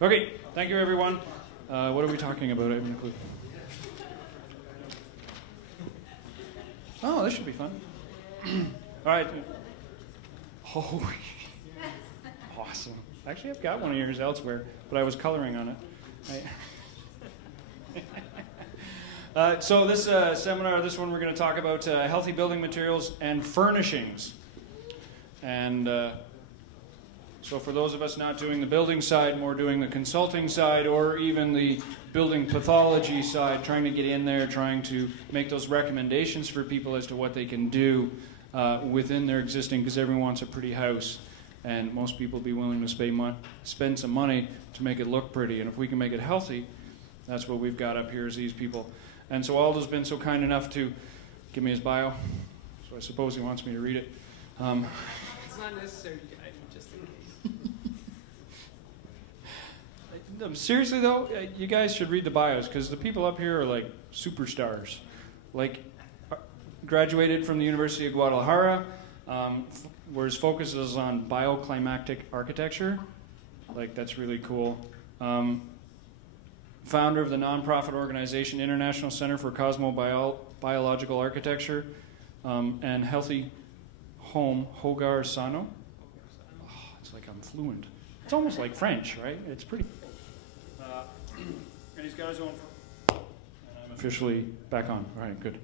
Okay, thank you everyone. What are we talking about? I have no clue. Oh, this should be fun. All right. Oh, awesome. Actually, I've got one of yours elsewhere, but I was coloring on it. So this seminar, this one we're going to talk about healthy building materials and furnishings. And so for those of us not doing the building side, more doing the consulting side, or even the building pathology side, trying to get in there, trying to make those recommendations for people as to what they can do within their existing, because everyone wants a pretty house, and most people will be willing to spend some money to make it look pretty. And if we can make it healthy, that's what we've got up here is these people. And so Aldo's been so kind enough to give me his bio, so I suppose he wants me to read it. It's not necessary, just in case. Seriously though, you guys should read the bios, because the people up here are like superstars. Like, graduated from the University of Guadalajara, where his focus is on bioclimatic architecture. Like, that's really cool. Founder of the nonprofit organization International Center for Cosmobiological Architecture and Healthy Home, Hogar Sano. Oh, it's like I'm fluent. It's almost like French, right? It's pretty. And he's got his own. And I'm officially back on. All right, good.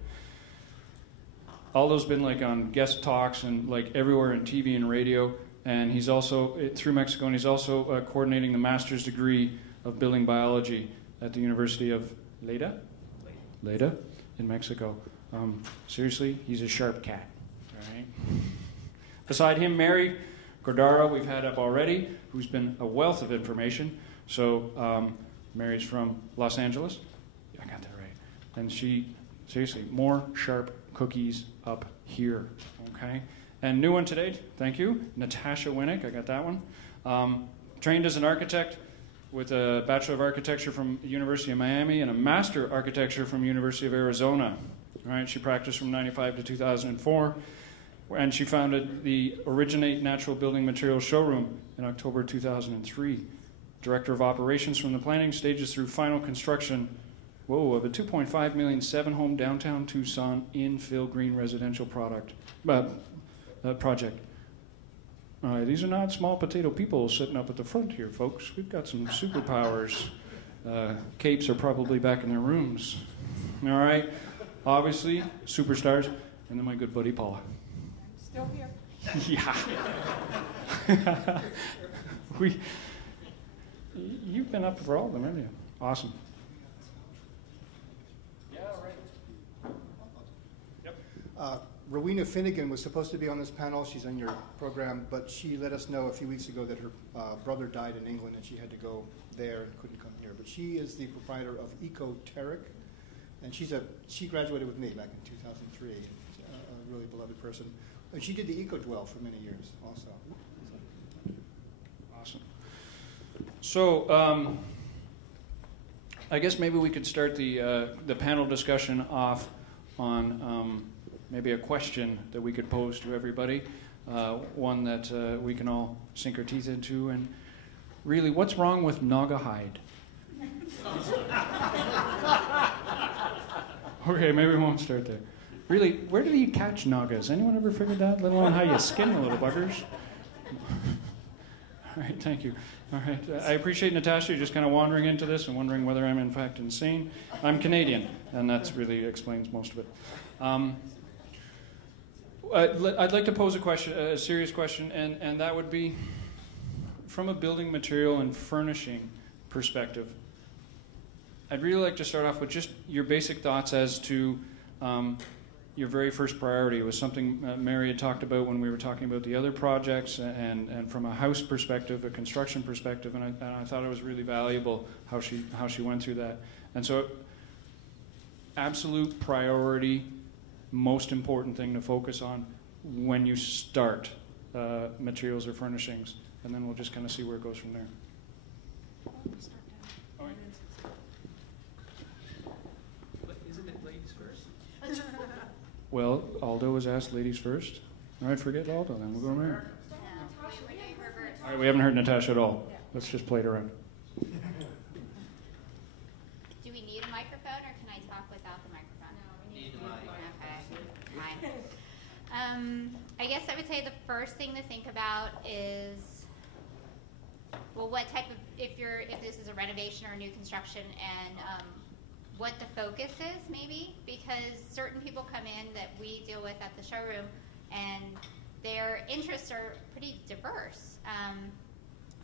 Aldo's been like on guest talks and like everywhere in TV and radio, and he's also through Mexico, and he's also coordinating the master's degree of building biology at the University of Leda in Mexico. Seriously, he's a sharp cat. All right. Beside him, Mary Gordaro, we've had up already, who's been a wealth of information. So Mary's from Los Angeles. Yeah, I got that right. And she, seriously, more sharp cookies up here. Okay. And new one today, thank you, Natasha Winnick. I got that one. Trained as an architect with a Bachelor of Architecture from the University of Miami and a Master of Architecture from University of Arizona. All right, she practiced from 1995 to 2004, and she founded the Originate Natural Building Materials Showroom in October 2003. Director of Operations from the planning stages through final construction, of a 2.5 million 7-home downtown Tucson infill green residential project. These are not small potato people sitting up at the front here, folks. We've got some superpowers. Capes are probably back in their rooms. All right. Obviously, superstars. And then my good buddy Paula. Still here. Yeah. You've been up for all of them, haven't you? Awesome. Yeah, right. Yep. Rowena Finnegan was supposed to be on this panel. She's on your program, but she let us know a few weeks ago that her brother died in England and she had to go there and couldn't come here. But she is the proprietor of Ecoteric, and she graduated with me back in 2003. A really beloved person. And she did the EcoDwell for many years also. Awesome. So I guess maybe we could start the panel discussion off on maybe a question that we could pose to everybody, one that we can all sink our teeth into. And really, what's wrong with naga hide? Okay, maybe we won't start there. Really, where do you catch nagas? Anyone ever figured that? Let alone how you skin the little buggers. All right, thank you. All right, I appreciate Natasha just kind of wandering into this and wondering whether I'm in fact insane. I'm Canadian, and that really explains most of it. I'd like to pose a question, a serious question, and that would be, from a building material and furnishing perspective, I'd really like to start off with just your basic thoughts as to your very first priority. It was something Mary had talked about when we were talking about the other projects, and from a house perspective, a construction perspective, and I thought it was really valuable how she went through that. And so, absolute priority, most important thing to focus on when you start materials or furnishings, and then we'll just kind of see where it goes from there. Isn't it ladies first? Well, Aldo was asked ladies first. All right, forget Aldo then. We'll go there. All right, we haven't heard Natasha at all. Let's just play it around. we need a microphone, or can I talk without the microphone? No, we need a microphone. Okay. Hi. I guess I would say the first thing to think about is, well, what type of, if this is a renovation or a new construction, and what the focus is, maybe, because certain people come in that we deal with at the showroom, and their interests are pretty diverse.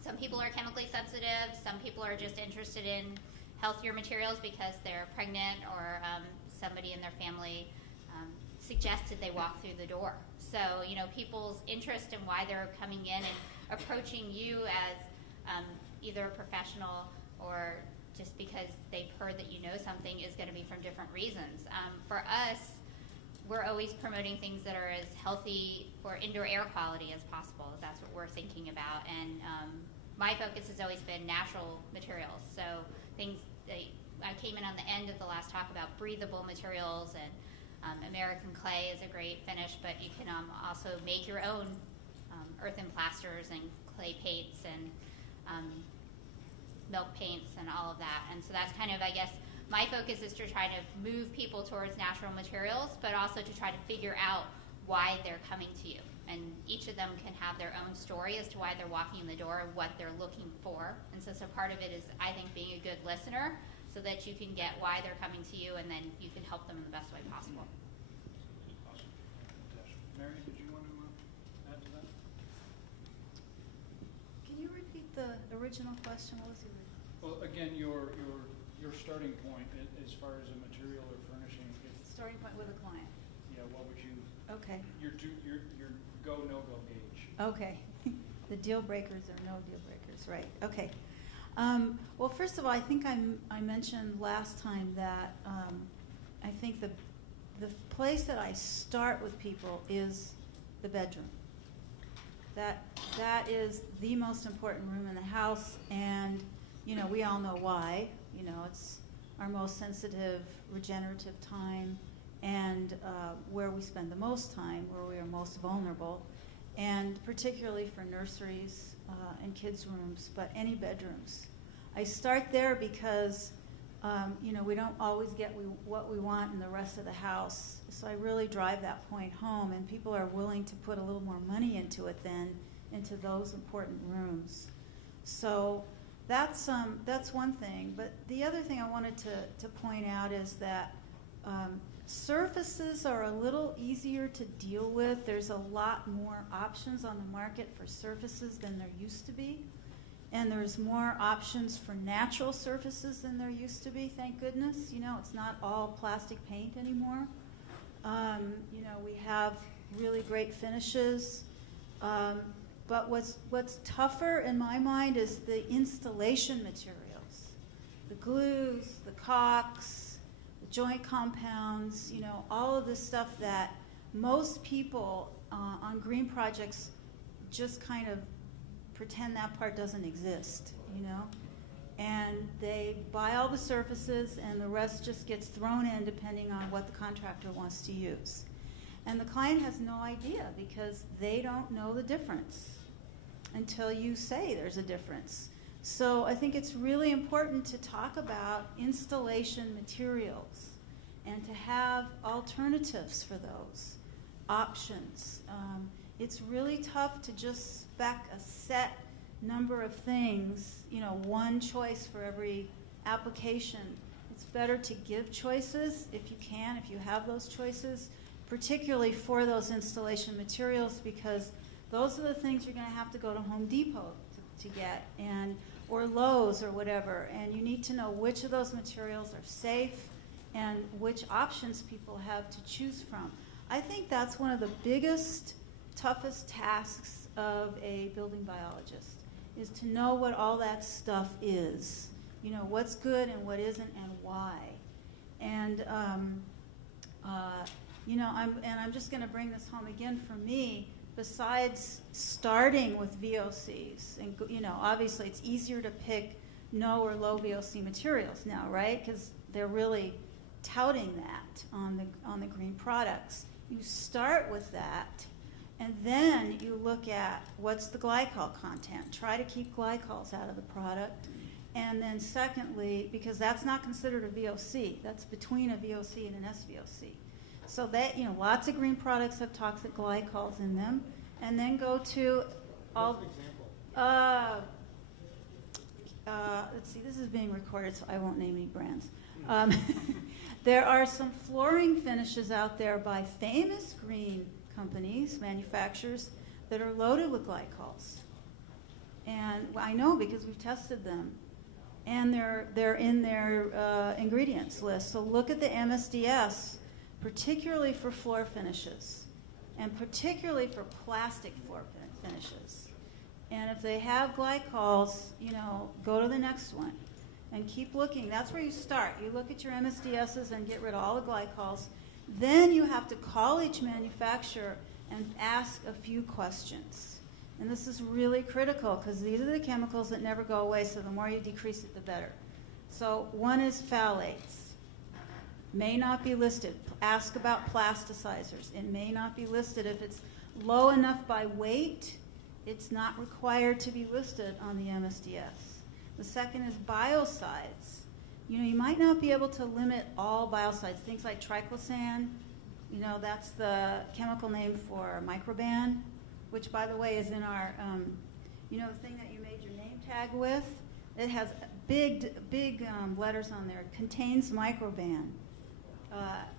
Some people are chemically sensitive. Some people are just interested in healthier materials because they're pregnant, or somebody in their family suggested they walk through the door. So, people's interest in why they're coming in and approaching you as either a professional or just because they've heard that you know something is going to be from different reasons. For us, we're always promoting things that are as healthy for indoor air quality as possible. That's what we're thinking about. And my focus has always been natural materials. So things that I came in on the end of the last talk about breathable materials, and American clay is a great finish, but you can also make your own earthen plasters and clay paints and milk paints and all of that. And so that's kind of, I guess, my focus is to try to move people towards natural materials, but also to try to figure out why they're coming to you. And each of them can have their own story as to why they're walking in the door and what they're looking for. And so part of it is, I think, being a good listener so that you can get why they're coming to you, and then you can help them in the best way possible. Awesome. Mary, did you want to add to that? Can you repeat the original question? What was the original? Well, again, your starting point as far as a material or furnishing. Starting point with a client. Yeah, what would you? Okay. Your go no go gauge. Okay. The deal breakers or no deal breakers, right? Okay. Well, first of all, I think I mentioned last time that I think the place that I start with people is the bedroom. That is the most important room in the house, and we all know why. It's our most sensitive, regenerative time, and where we spend the most time, where we are most vulnerable, and particularly for nurseries and kids' rooms, but any bedrooms. I start there because we don't always get what we want in the rest of the house, so I really drive that point home, and people are willing to put a little more money into it than into those important rooms. So that's one thing. But the other thing I wanted to point out is that surfaces are a little easier to deal with. There's a lot more options on the market for surfaces than there used to be. And there's more options for natural surfaces than there used to be, thank goodness. It's not all plastic paint anymore. We have really great finishes. But what's tougher in my mind is the installation materials, the glues, the caulks, the joint compounds, all of this stuff that most people on green projects just kind of pretend that part doesn't exist, and they buy all the surfaces and the rest just gets thrown in depending on what the contractor wants to use. And the client has no idea because they don't know the difference until you say there's a difference. So I think it's really important to talk about installation materials and to have alternatives for those options. It's really tough to just spec a set number of things, one choice for every application. It's better to give choices if you can, if you have those choices, particularly for those installation materials, because those are the things you're going to have to go to Home Depot to get, or Lowe's or whatever, and you need to know which of those materials are safe and which options people have to choose from. I think that's one of the biggest, toughest tasks of a building biologist, is to know what all that stuff is, what's good and what isn't and why. And I'm just going to bring this home again for me. Besides starting with VOCs, and obviously it's easier to pick no or low VOC materials now, right? Because they're really touting that on the green products. You start with that, and then you look at what's the glycol content. Try to keep glycols out of the product, And then secondly, because that's not considered a VOC, that's between a VOC and an SVOC. So that, lots of green products have toxic glycols in them. And then go to all. Let's see, this is being recorded, so I won't name any brands. There are some flooring finishes out there by famous green companies, manufacturers, that are loaded with glycols. And I know because we've tested them. And they're in their ingredients list. So look at the MSDS, particularly for floor finishes, and particularly for plastic floor finishes. And if they have glycols, go to the next one and keep looking. That's where you start. You look at your MSDSs and get rid of all the glycols. Then you have to call each manufacturer and ask a few questions. And this is really critical because these are the chemicals that never go away, so the more you decrease it, the better. So one is phthalates. May not be listed. Ask about plasticizers. It may not be listed. If it's low enough by weight, it's not required to be listed on the MSDS. The second is biocides. You might not be able to limit all biocides. Things like triclosan, that's the chemical name for microban, which, by the way, is in our, the thing that you made your name tag with. It has big letters on there. It contains microban,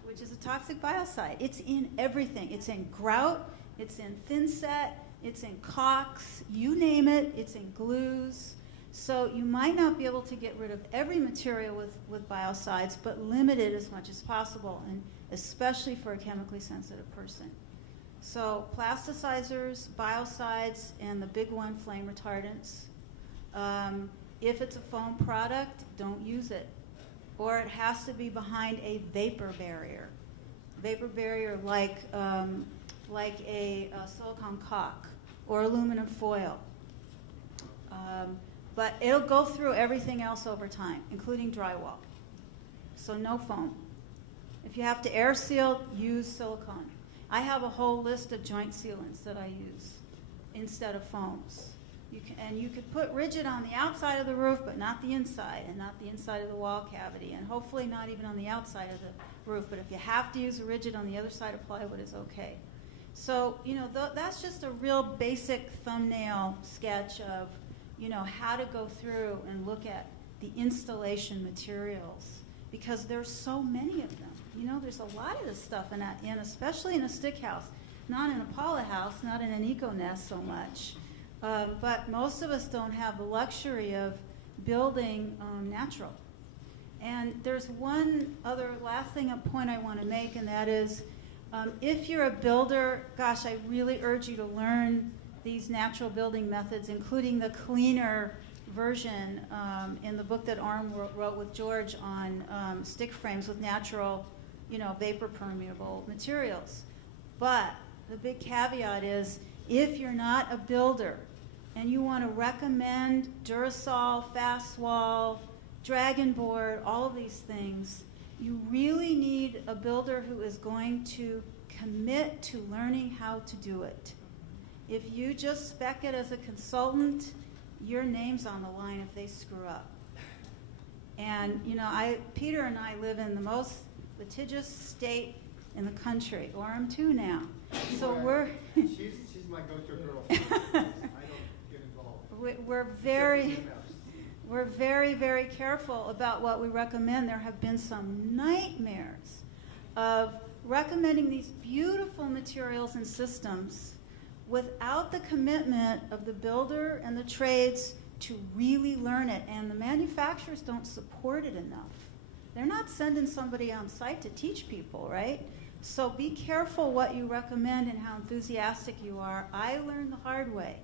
which is a toxic biocide. It's in everything. It's in grout. It's in thinset. It's in caulks. You name it. It's in glues. So you might not be able to get rid of every material with biocides, but limit it as much as possible, and especially for a chemically sensitive person. So plasticizers, biocides, and the big one, flame retardants. If it's a foam product, don't use it. Or it has to be behind a vapor barrier. Vapor barrier like a silicone caulk or aluminum foil. But it'll go through everything else over time, including drywall. So no foam. If you have to air seal, use silicone. I have a whole list of joint sealants that I use instead of foams. You could put rigid on the outside of the roof, but not the inside, and not the inside of the wall cavity, and hopefully not even on the outside of the roof. But if you have to use a rigid on the other side of plywood, it's okay. So, that's just a real basic thumbnail sketch of, how to go through and look at the installation materials, because there's so many of them. There's a lot of this stuff in especially in a stick house, not in a poly house, not in an eco nest so much. But most of us don't have the luxury of building natural. And there's one other last point I want to make, and that is, if you're a builder, gosh, I really urge you to learn these natural building methods, including the cleaner version in the book that Arm wrote with George on stick frames with natural, vapor permeable materials. But the big caveat is, if you're not a builder and you want to recommend Durasol, Fast Wall, Dragon Board, all of these things, you really need a builder who is going to commit to learning how to do it. If you just spec it as a consultant, your name's on the line if they screw up. And, Peter and I live in the most litigious state in the country, Orem too now. So she's my go-to girl. I don't get involved. We're very, very careful about what we recommend. There have been some nightmares of recommending these beautiful materials and systems without the commitment of the builder and the trades to really learn it. And the manufacturers don't support it enough. They're not sending somebody on site to teach people, right? So be careful what you recommend and how enthusiastic you are. I learned the hard way.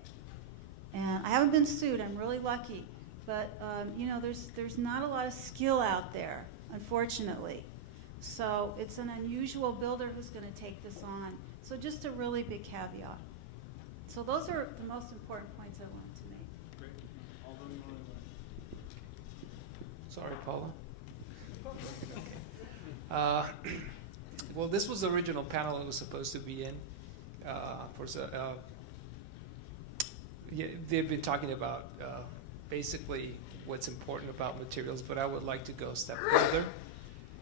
And I haven't been sued. I'm really lucky. But, there's not a lot of skill out there, unfortunately. So it's an unusual builder who's going to take this on. So just a really big caveat. So those are the most important points I wanted to make. Great. Sorry, Paula. Well, this was the original panel it was supposed to be in. They've been talking about basically what's important about materials, but I would like to go a step further.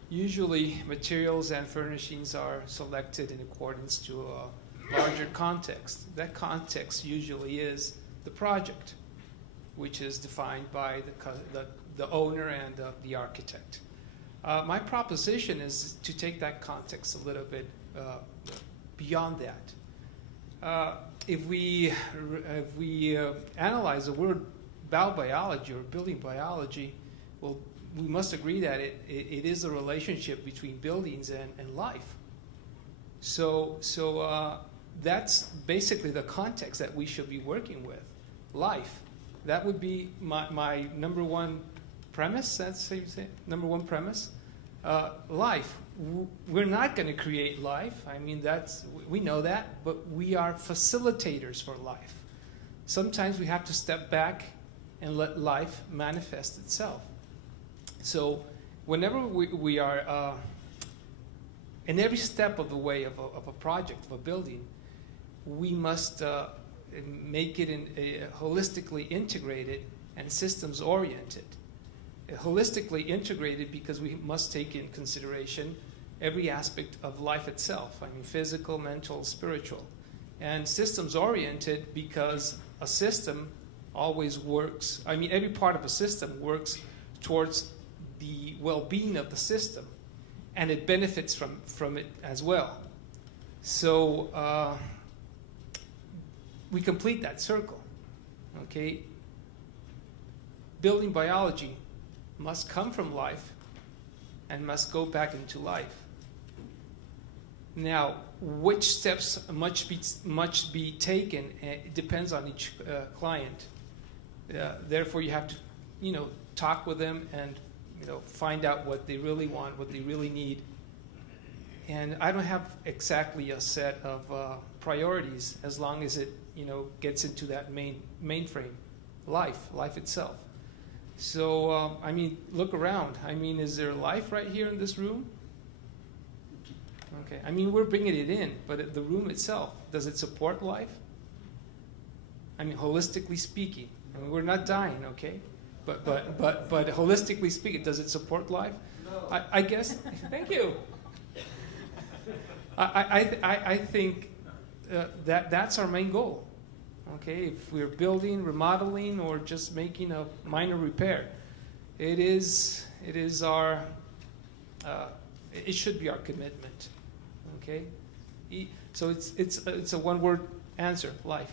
Usually, materials and furnishings are selected in accordance to a larger context. That context usually is the project, which is defined by the owner and the architect. My proposition is to take that context a little bit beyond that. If we analyze the word bau-biologie or building biology, well, we must agree that it is a relationship between buildings and life. So that's basically the context that we should be working with, life. That would be my number one premise. That's how you say it? Number one premise. Life. We're not going to create life. I mean, we know that, but we are facilitators for life. Sometimes we have to step back and let life manifest itself. So whenever we are, in every step of the way of a project, of a building, we must make it holistically integrated and systems oriented. Holistically integrated because we must take in consideration every aspect of life itself. I mean, physical, mental, spiritual. And systems oriented because a system always works, I mean, every part of a system works towards the well-being of the system, and it benefits from it as well. So we complete that circle, okay? Building biology must come from life and must go back into life. Now, which steps must be taken, it depends on each client. Therefore, you have to, talk with them and, find out what they really want, what they really need. And I don't have exactly a set of priorities as long as it, gets into that mainframe, life itself. So, look around. Is there life right here in this room? Okay. We're bringing it in, but the room itself, does it support life? Holistically speaking. We're not dying, okay? But holistically speaking, does it support life? No. I guess. Thank you. I think that's our main goal. Okay, if we're building, remodeling, or just making a minor repair, it should be our commitment. Okay, so it's a one-word answer: life.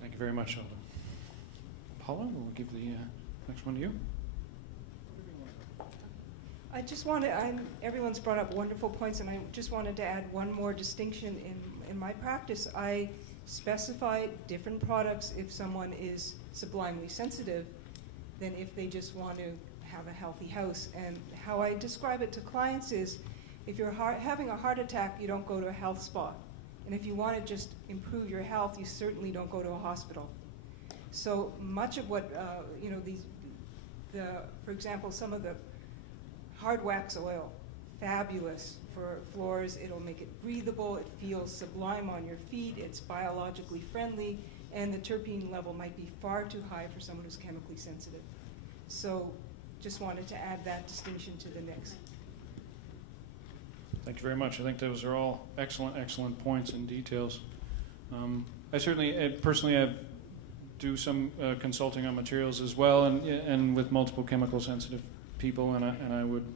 Thank you very much, Sheldon. Paula, we'll give the next one to you. I just everyone's brought up wonderful points, and I just wanted to add one more distinction in my practice. I specify different products if someone is sublimely sensitive than if they just want to have a healthy house. And how I describe it to clients is, if you're having a heart attack, you don't go to a health spa. And if you want to just improve your health, you certainly don't go to a hospital. So much of what, for example, some of the hard wax oil, fabulous for floors. It'll make it breathable. It feels sublime on your feet. It's biologically friendly, and the terpene level might be far too high for someone who's chemically sensitive. So just wanted to add that distinction to the mix. Thank you very much. I think those are all excellent points and details. I certainly, personally, do some consulting on materials as well, and with multiple chemical sensitive people, and I would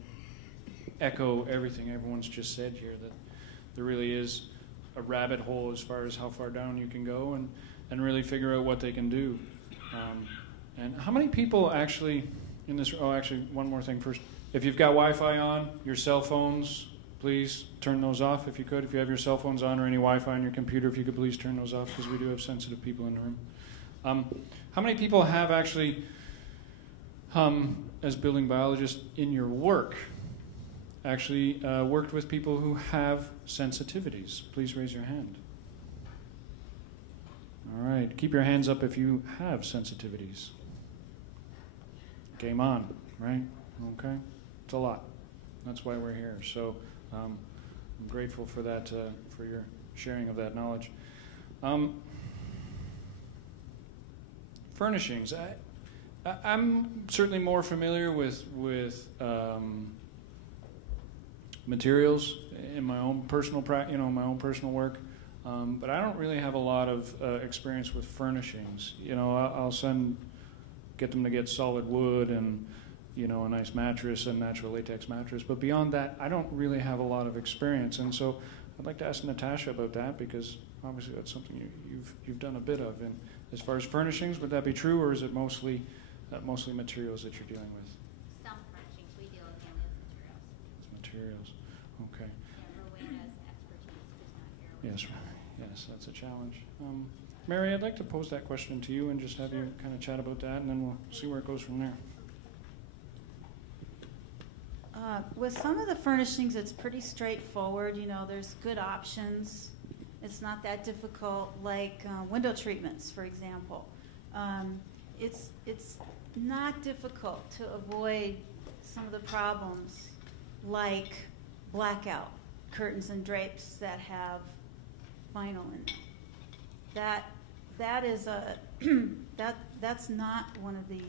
echo everything everyone's just said here, that there really is a rabbit hole as far as how far down you can go and really figure out what they can do. And how many people actually in this, actually one more thing first. If you've got Wi-Fi on, your cell phones, please turn those off if you could. If you have your cell phones on or any Wi-Fi on your computer, if you could please turn those off, because we do have sensitive people in the room. How many people have actually, as building biologists in your work, actually worked with people who have sensitivities? Please raise your hand. All right. Keep your hands up if you have sensitivities. Game on, right? Okay. It's a lot. That's why we're here. So I'm grateful for that, for your sharing of that knowledge. furnishings, I'm certainly more familiar with materials in my own personal my own personal work, but I don't really have a lot of experience with furnishings. I'll get them to get solid wood and a nice mattress and natural latex mattress, but beyond that, I don't really have a lot of experience. And so I'd like to ask Natasha about that, because obviously that's something you've done a bit of. And as far as furnishings, would that be true, or is it mostly materials that you're dealing with? Some furnishings, we deal with mainly with materials. It's materials, okay. Yeah, Rowena's expertise does not here. Yes, that's a challenge. Mary, I'd like to pose that question to you and just have you kind of chat about that, and then we'll see where it goes from there. With some of the furnishings, it's pretty straightforward. There's good options. It's not that difficult, like window treatments, for example. It's not difficult to avoid some of the problems, like blackout curtains and drapes that have vinyl in them. That's not one of the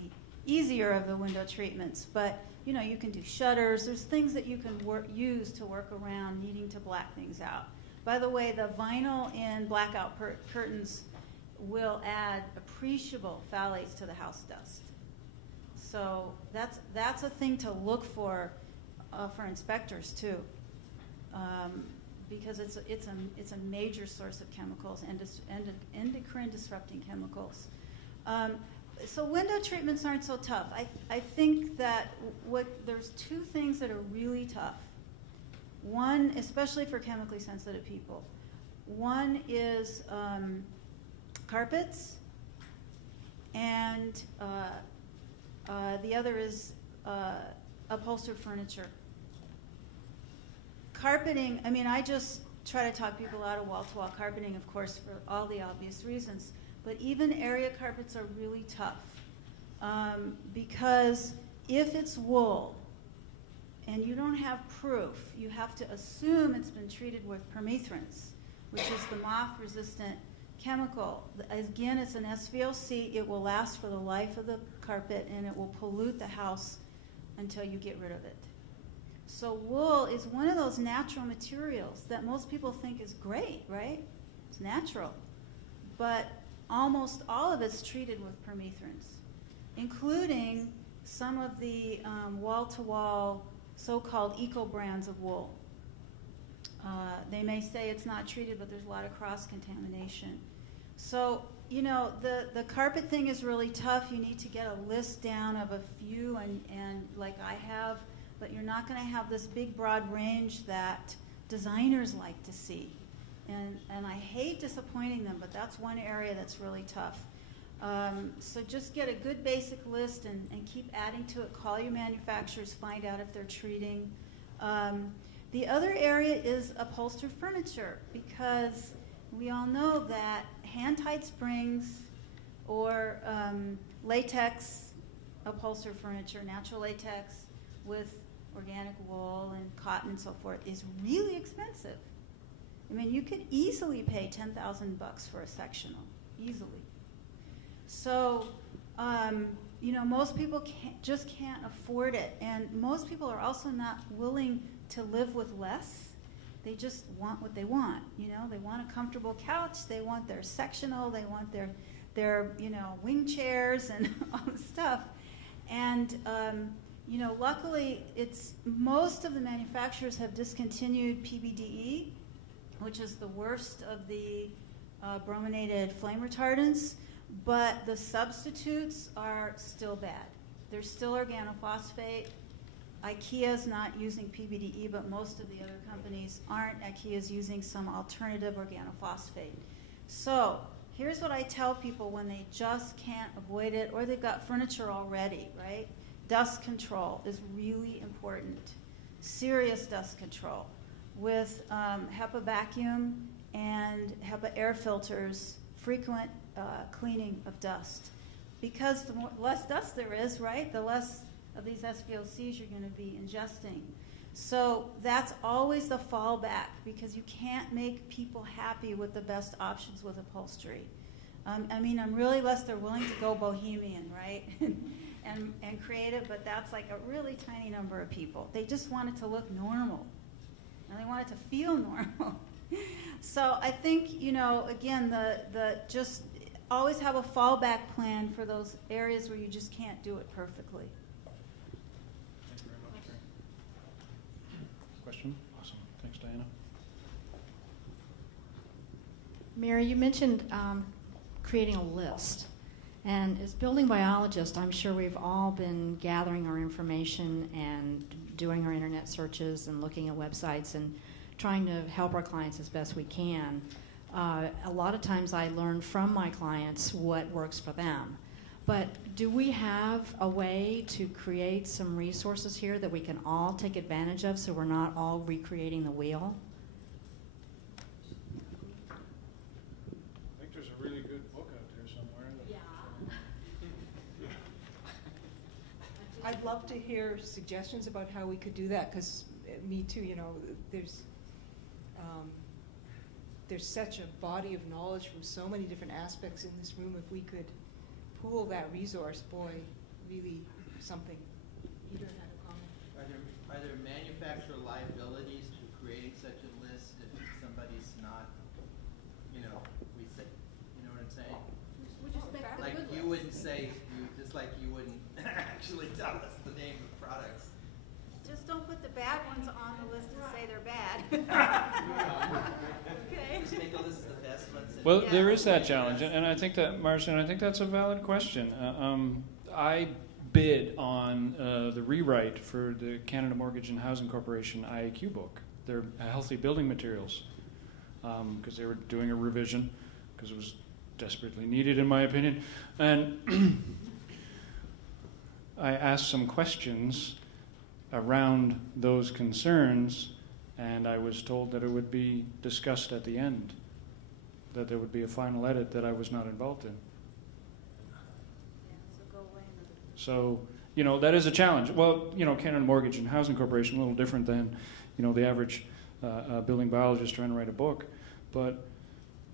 easier of the window treatments, but you can do shutters. There's things that you can use to work around needing to black things out. By the way, the vinyl in blackout curtains will add appreciable phthalates to the house dust. So that's a thing to look for inspectors too, because it's a major source of chemicals and endocrine disrupting chemicals. So window treatments aren't so tough. I think that there's two things that are really tough. One, especially for chemically sensitive people, one is carpets, and the other is upholstered furniture. Carpeting, I just try to talk people out of wall-to-wall carpeting, of course, for all the obvious reasons. But even area carpets are really tough because if it's wool and you don't have proof, you have to assume it's been treated with permethrins, which is the moth-resistant chemical. Again, it's an SVOC. It will last for the life of the carpet, and it will pollute the house until you get rid of it. So wool is one of those natural materials that most people think is great, right? It's natural. But almost all of it's treated with permethrins, including some of the wall-to-wall so-called eco-brands of wool. They may say it's not treated, but there's a lot of cross-contamination. So, the carpet thing is really tough. You need to get a list down of a few, and like I have, but you're not going to have this big, broad range that designers like to see. And I hate disappointing them, but that's one area that's really tough. So just get a good basic list and keep adding to it. Call your manufacturers, find out if they're treating. The other area is upholstered furniture, because we all know that hand-tied springs or latex upholstered furniture, natural latex with organic wool and cotton and so forth, is really expensive. You could easily pay $10,000 for a sectional, easily. So, most people just can't afford it, and most people are also not willing to live with less. They just want what they want. They want a comfortable couch, they want their sectional, they want their wing chairs and all the stuff. And luckily, most of the manufacturers have discontinued PBDE, which is the worst of the brominated flame retardants, but the substitutes are still bad. There's still organophosphate. IKEA's not using PBDE, but most of the other companies aren't. IKEA's using some alternative organophosphate. So here's what I tell people when they just can't avoid it, or they've got furniture already, right? Dust control is really important. Serious dust control with HEPA vacuum and HEPA air filters, frequent cleaning of dust. Because the less dust there is, right, the less of these SVOCs you're going to be ingesting. So that's always the fallback, because you can't make people happy with the best options with upholstery. I mean, I'm really less they're willing to go bohemian, right? and creative, but that's like a really tiny number of people. They just want it to look normal, and they want it to feel normal. So I think, you know, again, the just always have a fallback plan for those areas where you just can't do it perfectly. Thank you very much. Question? Awesome. Thanks, Diana. Mary, you mentioned creating a list. And as building biologists, I'm sure we've all been gathering our information and doing our internet searches and looking at websites and trying to help our clients as best we can. A lot of times I learn from my clients what works for them. But do we have a way to create some resources here that we can all take advantage of so we're not all recreating the wheel? I think there's a really good book out there somewhere. I'd love to hear suggestions about how we could do that, because me too, you know, there's such a body of knowledge from so many different aspects in this room. If we could pool that resource, boy, really something. Peter had a comment. Are there manufacturer liabilities to creating such a list if somebody's not, you know, you know what I'm saying? We just make Like you wouldn't say, just like you wouldn't actually tell us the name of products. Just don't put the bad ones on the list and say they're bad. Okay. Just make a list of the best ones. Well, there is that challenge, and I think that, Marcia, I think that's a valid question. I bid on the rewrite for the Canada Mortgage and Housing Corporation IAQ book, their healthy building materials, because they were doing a revision, because it was desperately needed, in my opinion. And I asked some questions around those concerns, and I was told that it would be discussed at the end, that there would be a final edit that I was not involved in. So, you know, that is a challenge. Well, you know, Canada Mortgage and Housing Corporation, a little different than, you know, the average building biologist trying to write a book. But,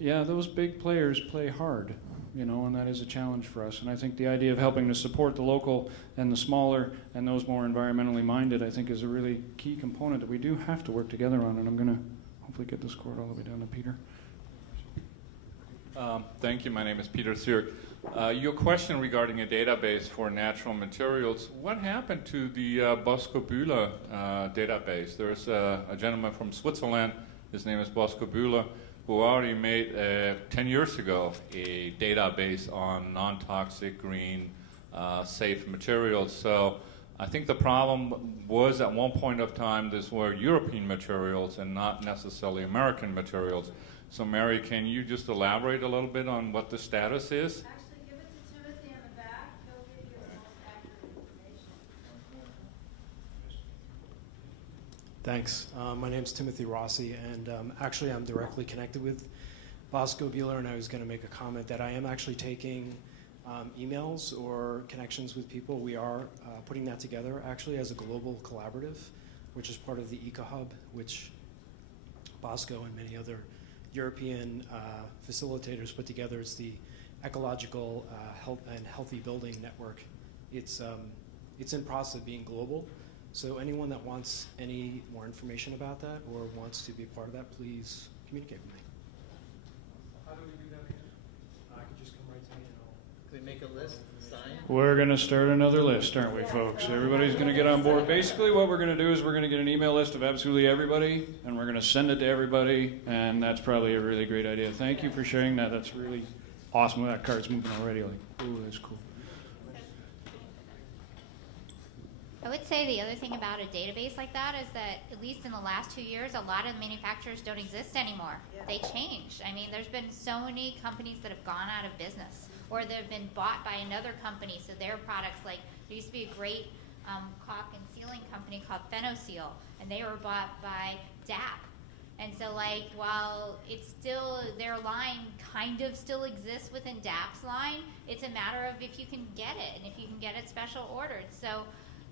yeah, those big players play hard, you know, and that is a challenge for us. And I think the idea of helping to support the local and the smaller and those more environmentally minded, I think, is a really key component that we do have to work together on. And I'm going to hopefully get this cord all the way down to Peter. Thank you. My name is Peter Sirk. Your question regarding a database for natural materials, what happened to the Bosco-Bühler database? There's a gentleman from Switzerland, his name is Bosco-Bühler, who already made, 10 years ago, a database on non-toxic, green, safe materials. So I think the problem was at one point of time these were European materials and not necessarily American materials. So Mary, can you just elaborate a little bit on what the status is? Actually, give it to Timothy in the back. He'll give you the most accurate information. Thanks. My name's Timothy Rossi, and actually I'm directly connected with Bosco-Bühler, and I was going to make a comment that I am actually taking emails or connections with people. We are putting that together actually as a global collaborative, which is part of the EcoHub, which Bosco and many other European facilitators put together. It's the Ecological Health and Healthy Building Network. It's in process of being global. So anyone that wants any more information about that or wants to be part of that, please communicate with me. How do we do that again? I can just come right to me and I'll... Can we make a list, sign? We're going to start another list, aren't we, folks? Everybody's going to get on board. Basically, what we're going to do is we're going to get an email list of absolutely everybody, and we're going to send it to everybody, and that's probably a really great idea. Thank you for sharing that. That's really awesome. That card's moving already. Like, ooh, that's cool. I would say the other thing about a database like that is that, at least in the last 2 years, a lot of manufacturers don't exist anymore. Yeah. They changed. I mean, there's been so many companies that have gone out of business, or they've been bought by another company, so their products, like, there used to be a great caulk and sealing company called Fenoseal, and they were bought by DAP. And so, like, while it's still, their line kind of still exists within DAP's line, it's a matter of if you can get it, and if you can get it special ordered. So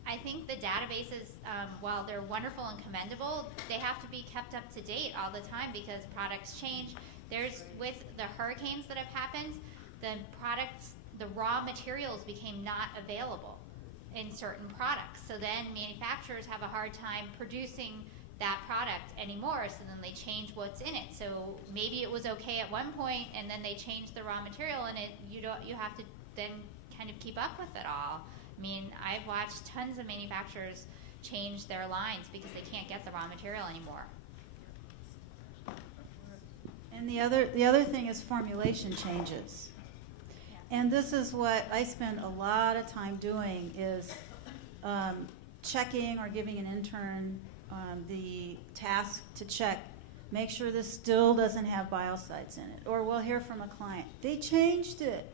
I think the databases, while they're wonderful and commendable, they have to be kept up to date all the time because products change. There's, with the hurricanes that have happened, the raw materials became not available in certain products. So then manufacturers have a hard time producing that product anymore, so then they change what's in it. So maybe it was okay at one point, and then they changed the raw material, and you have to then kind of keep up with it all. I mean, I've watched tons of manufacturers change their lines because they can't get the raw material anymore. And the other thing is formulation changes. And this is what I spend a lot of time doing is checking or giving an intern the task to check, make sure this still doesn't have biocides in it. Or we'll hear from a client, they changed it.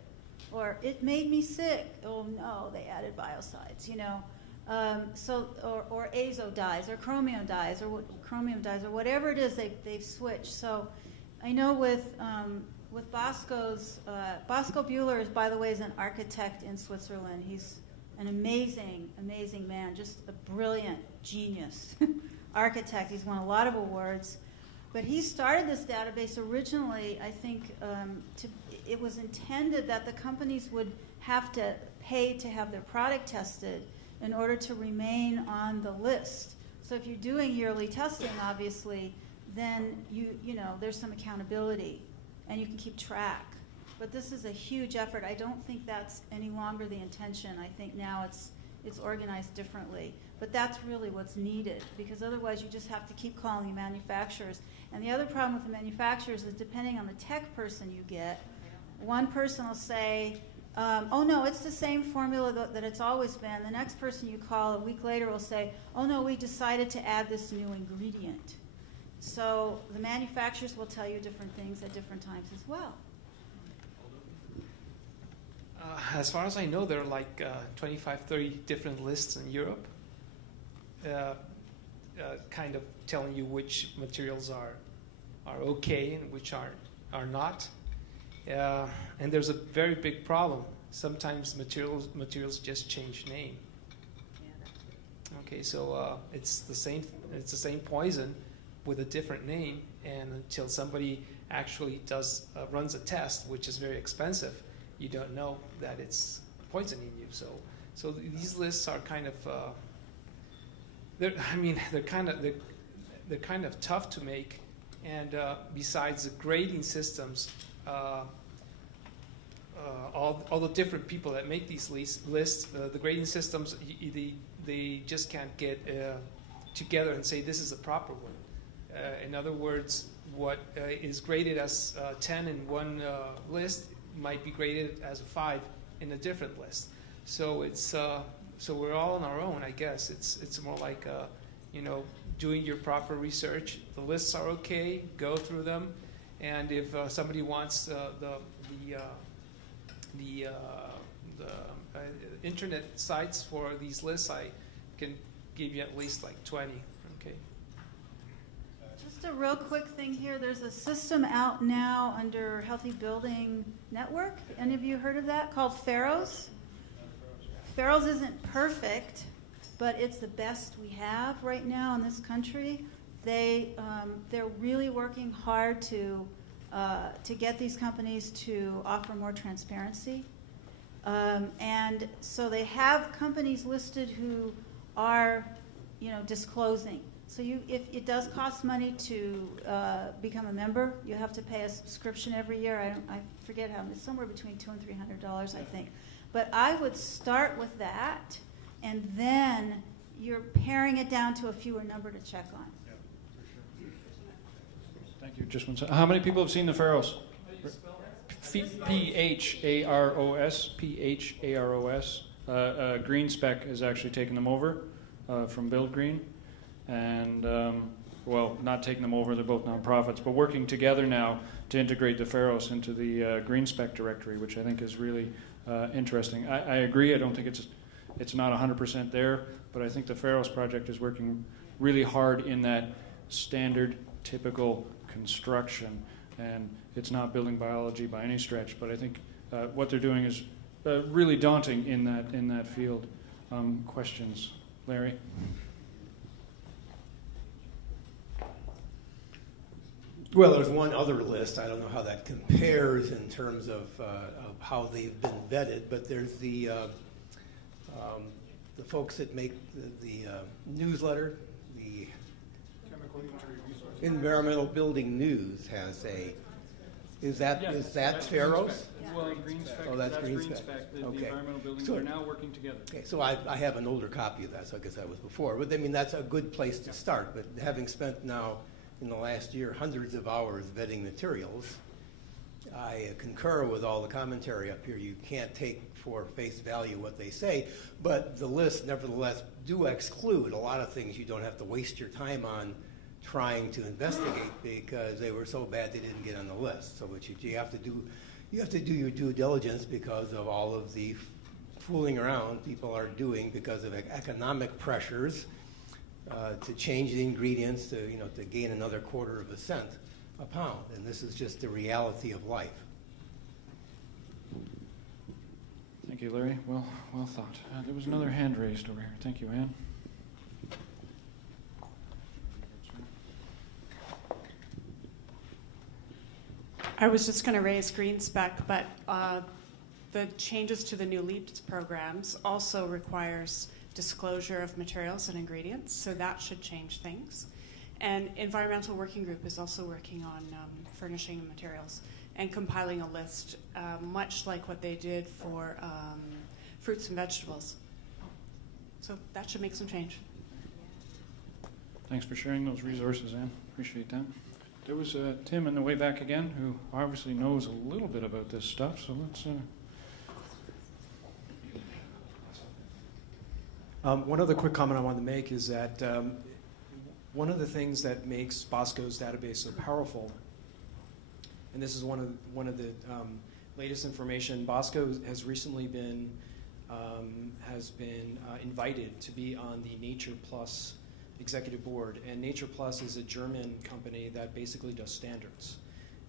Or it made me sick. Oh no, they added biocides, you know. Or azo dyes or chromium dyes or whatever it is they've switched. So I know with Bosco's, Bosco Buehler, by the way, is an architect in Switzerland. He's an amazing, amazing man, just a brilliant genius architect. He's won a lot of awards. But he started this database originally, I think, it was intended that the companies would have to pay to have their product tested in order to remain on the list. So if you're doing yearly testing, obviously, then you know there's some accountability and you can keep track. But this is a huge effort. I don't think that's any longer the intention. I think now it's organized differently. But that's really what's needed, because otherwise you just have to keep calling the manufacturers. And the other problem with the manufacturers is depending on the tech person you get, one person will say, oh no, it's the same formula that it's always been. The next person you call a week later will say, oh no, we decided to add this new ingredient. So the manufacturers will tell you different things at different times as well. As far as I know, there are like 25, 30 different lists in Europe, kind of telling you which materials are okay and which are not. And there's a very big problem. Sometimes materials just change name. Okay, so it's the same poison with a different name, and until somebody actually runs a test, which is very expensive, you don't know that it's poisoning you. So these lists are kind of they're kind of tough to make, and besides the grading systems, all the different people that make these lists, the grading systems, they just can't get together and say this is the proper one. In other words, what is graded as 10 in one list might be graded as a 5 in a different list. So it's so we're all on our own, I guess. It's more like doing your proper research. The lists are okay, go through them, and if somebody wants the internet sites for these lists, I can give you at least like 20. Okay. Just a real quick thing here. There's a system out now under Healthy Building Network. Any of you heard of that? Called Pharos. Pharos isn't perfect, but it's the best we have right now in this country. They're really working hard to get these companies to offer more transparency. And so they have companies listed who are, disclosing. So if it does cost money to become a member, you have to pay a subscription every year. I forget how much. It's somewhere between $200 and $300, I think. But I would start with that, and then you're paring it down to a fewer number to check on. Yeah, for sure. Thank you. Just one second. How many people have seen the Pharos? Pharos. Pharos. Green Spec has actually taken them over from Build Green. And, not taking them over, they're both nonprofits, but working together now to integrate the Pharos into the Green Spec directory, which I think is really interesting. I agree. I don't think it's not 100% there, but I think the Pharos project is working really hard in that standard, typical construction. And it's not building biology by any stretch, but I think what they're doing is really daunting in that field. Questions, Larry? Well, there's one other list. I don't know how that compares in terms of how they've been vetted, but there's the folks that make the newsletter, the Environmental Building News has a. Is that Farrow's? Well, Green Spec. Oh, that's Green Spec. The Okay. environmental buildings So- are now working together. Okay, so I have an older copy of that, so I guess that was before. But I mean, that's a good place to start. But having spent now, in the last year, hundreds of hours vetting materials, I concur with all the commentary up here. You can't take for face value what they say, but the lists nevertheless do exclude a lot of things you don't have to waste your time on trying to investigate because they were so bad they didn't get on the list. So what you have to do, you have to do your due diligence because of all of the fooling around people are doing because of economic pressures to change the ingredients to gain another quarter of a cent a pound. And this is just the reality of life. Thank you, Larry. Well thought. There was another hand raised over here. Thank you, Anne. I was just going to raise Green Spec, but the changes to the new LEAPS programs also requires disclosure of materials and ingredients, so that should change things. And Environmental Working Group is also working on furnishing materials and compiling a list, much like what they did for fruits and vegetables. So that should make some change. Thanks for sharing those resources, Anne. Appreciate that. There was Tim in the way back again, who obviously knows a little bit about this stuff, so let's... One other quick comment I wanted to make is that one of the things that makes Bosco's database so powerful, and this is one of the latest information, Bosco has recently been invited to be on the Nature Plus executive board, and Nature Plus is a German company that basically does standards.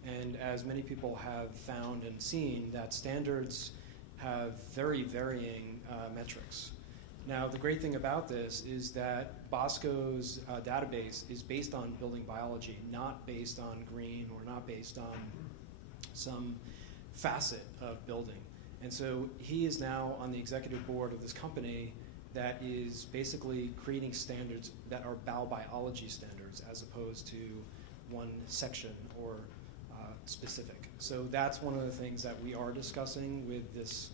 And as many people have found and seen, that standards have very varying metrics. Now, the great thing about this is that Bosco's database is based on building biology, not based on green or not based on some facet of building. And so he is now on the executive board of this company that is basically creating standards that are bau-biologie standards as opposed to one section or specific. So that's one of the things that we are discussing with this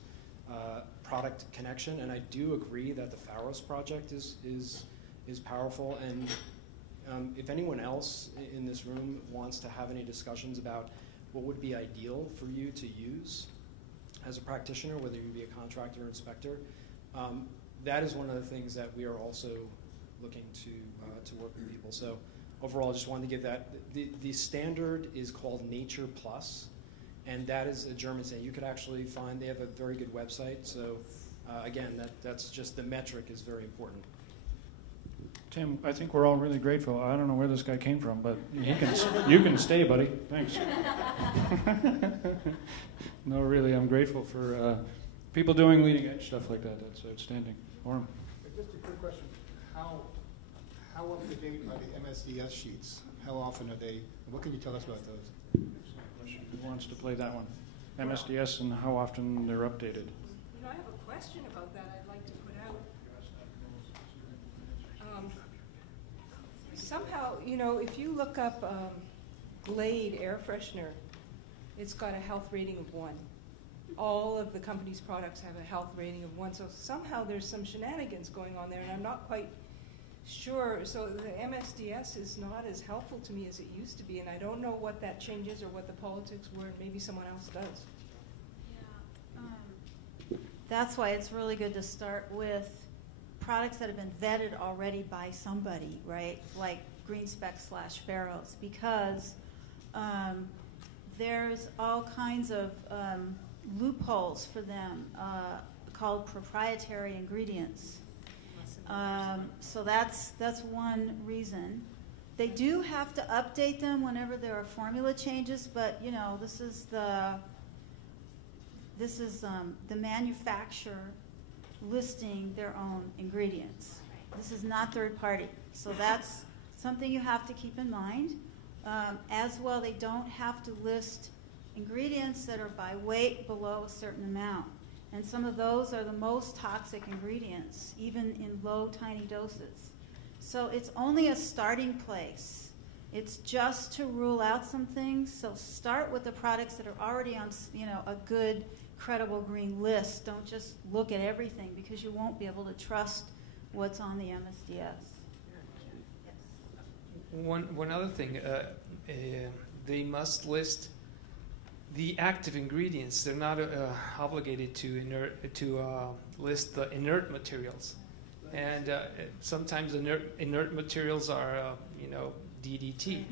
product connection, and I do agree that the Pharos project is powerful, and if anyone else in this room wants to have any discussions about what would be ideal for you to use as a practitioner, whether you be a contractor or inspector, that is one of the things that we are also looking to work with people. So overall, I just wanted to give that. The standard is called Nature Plus, and that is a German saying. You could actually find, they have a very good website. So again, that's just the metric is very important. Tim, I think we're all really grateful. I don't know where this guy came from, but you can stay, buddy. Thanks. No, really, I'm grateful for people doing leading edge stuff like that. That's outstanding. Orm. Just a quick question. How up to date are the MSDS sheets? How often are they? What can you tell us about those? Who wants to play that one? MSDS and how often they're updated. I have a question about that I'd like to put out. Somehow, if you look up Glade air freshener, it's got a health rating of 1. All of the company's products have a health rating of 1, so somehow there's some shenanigans going on there, and I'm not quite sure. So the MSDS is not as helpful to me as it used to be, and I don't know what that change is or what the politics were, and maybe someone else does. Yeah, that's why it's really good to start with products that have been vetted already by somebody, right? Like Green Spec / Pharos, because there's all kinds of loopholes for them called proprietary ingredients. So that's one reason. They do have to update them whenever there are formula changes, but this is the manufacturer listing their own ingredients. This is not third party, so that's something you have to keep in mind. As well, they don't have to list ingredients that are by weight below a certain amount. And some of those are the most toxic ingredients, even in low, tiny doses. So it's only a starting place. It's just to rule out some things. So start with the products that are already on, a good, credible green list. Don't just look at everything, because you won't be able to trust what's on the MSDS. One other thing, they must list the active ingredients. They're not obligated to list the inert materials, and sometimes inert materials are DDT.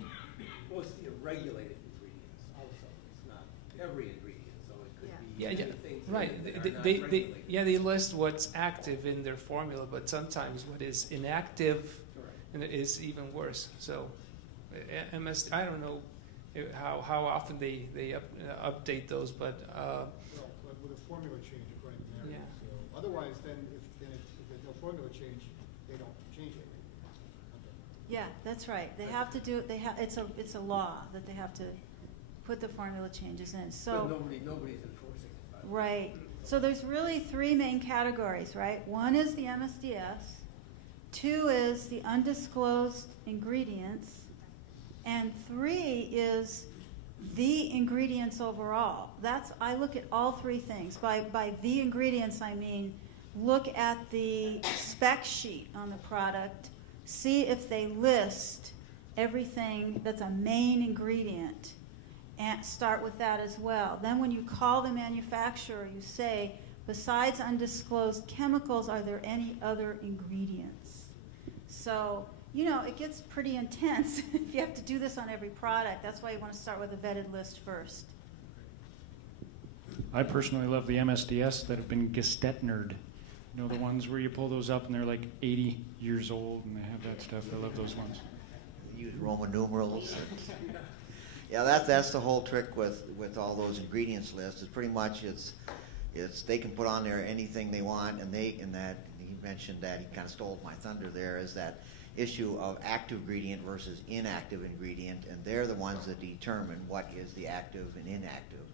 Well, it's the regulated ingredients also. It's not every ingredient, so it could be things right. that are not regulated. They list what's active in their formula, but sometimes what is inactive is even worse. So, I don't know how often they update those, but with a formula change according to Mary. Yeah. So otherwise, then if there's no formula change, they don't change it. Yeah, that's right. They have to do it. It's a law that they have to put the formula changes in. So but nobody's enforcing it. Right. So there's really three main categories, right? One is the MSDS, two is the undisclosed ingredients, and three is the ingredients overall. I look at all three things. By the ingredients, I mean look at the spec sheet on the product, see if they list everything that's a main ingredient, and start with that as well. Then when you call the manufacturer, you say, besides undisclosed chemicals, are there any other ingredients? So, it gets pretty intense if you have to do this on every product. That's why you want to start with a vetted list first. I personally love the MSDS that have been gestetnerd. The ones where you pull those up and they're like 80 years old and they have that stuff. I love those ones. Use Roman numerals. Yeah, that's the whole trick with all those ingredients lists. Is pretty much it's they can put on there anything they want, and that he mentioned that, he kind of stole my thunder there, is that issue of active ingredient versus inactive ingredient, and they're the ones that determine what is the active and inactive.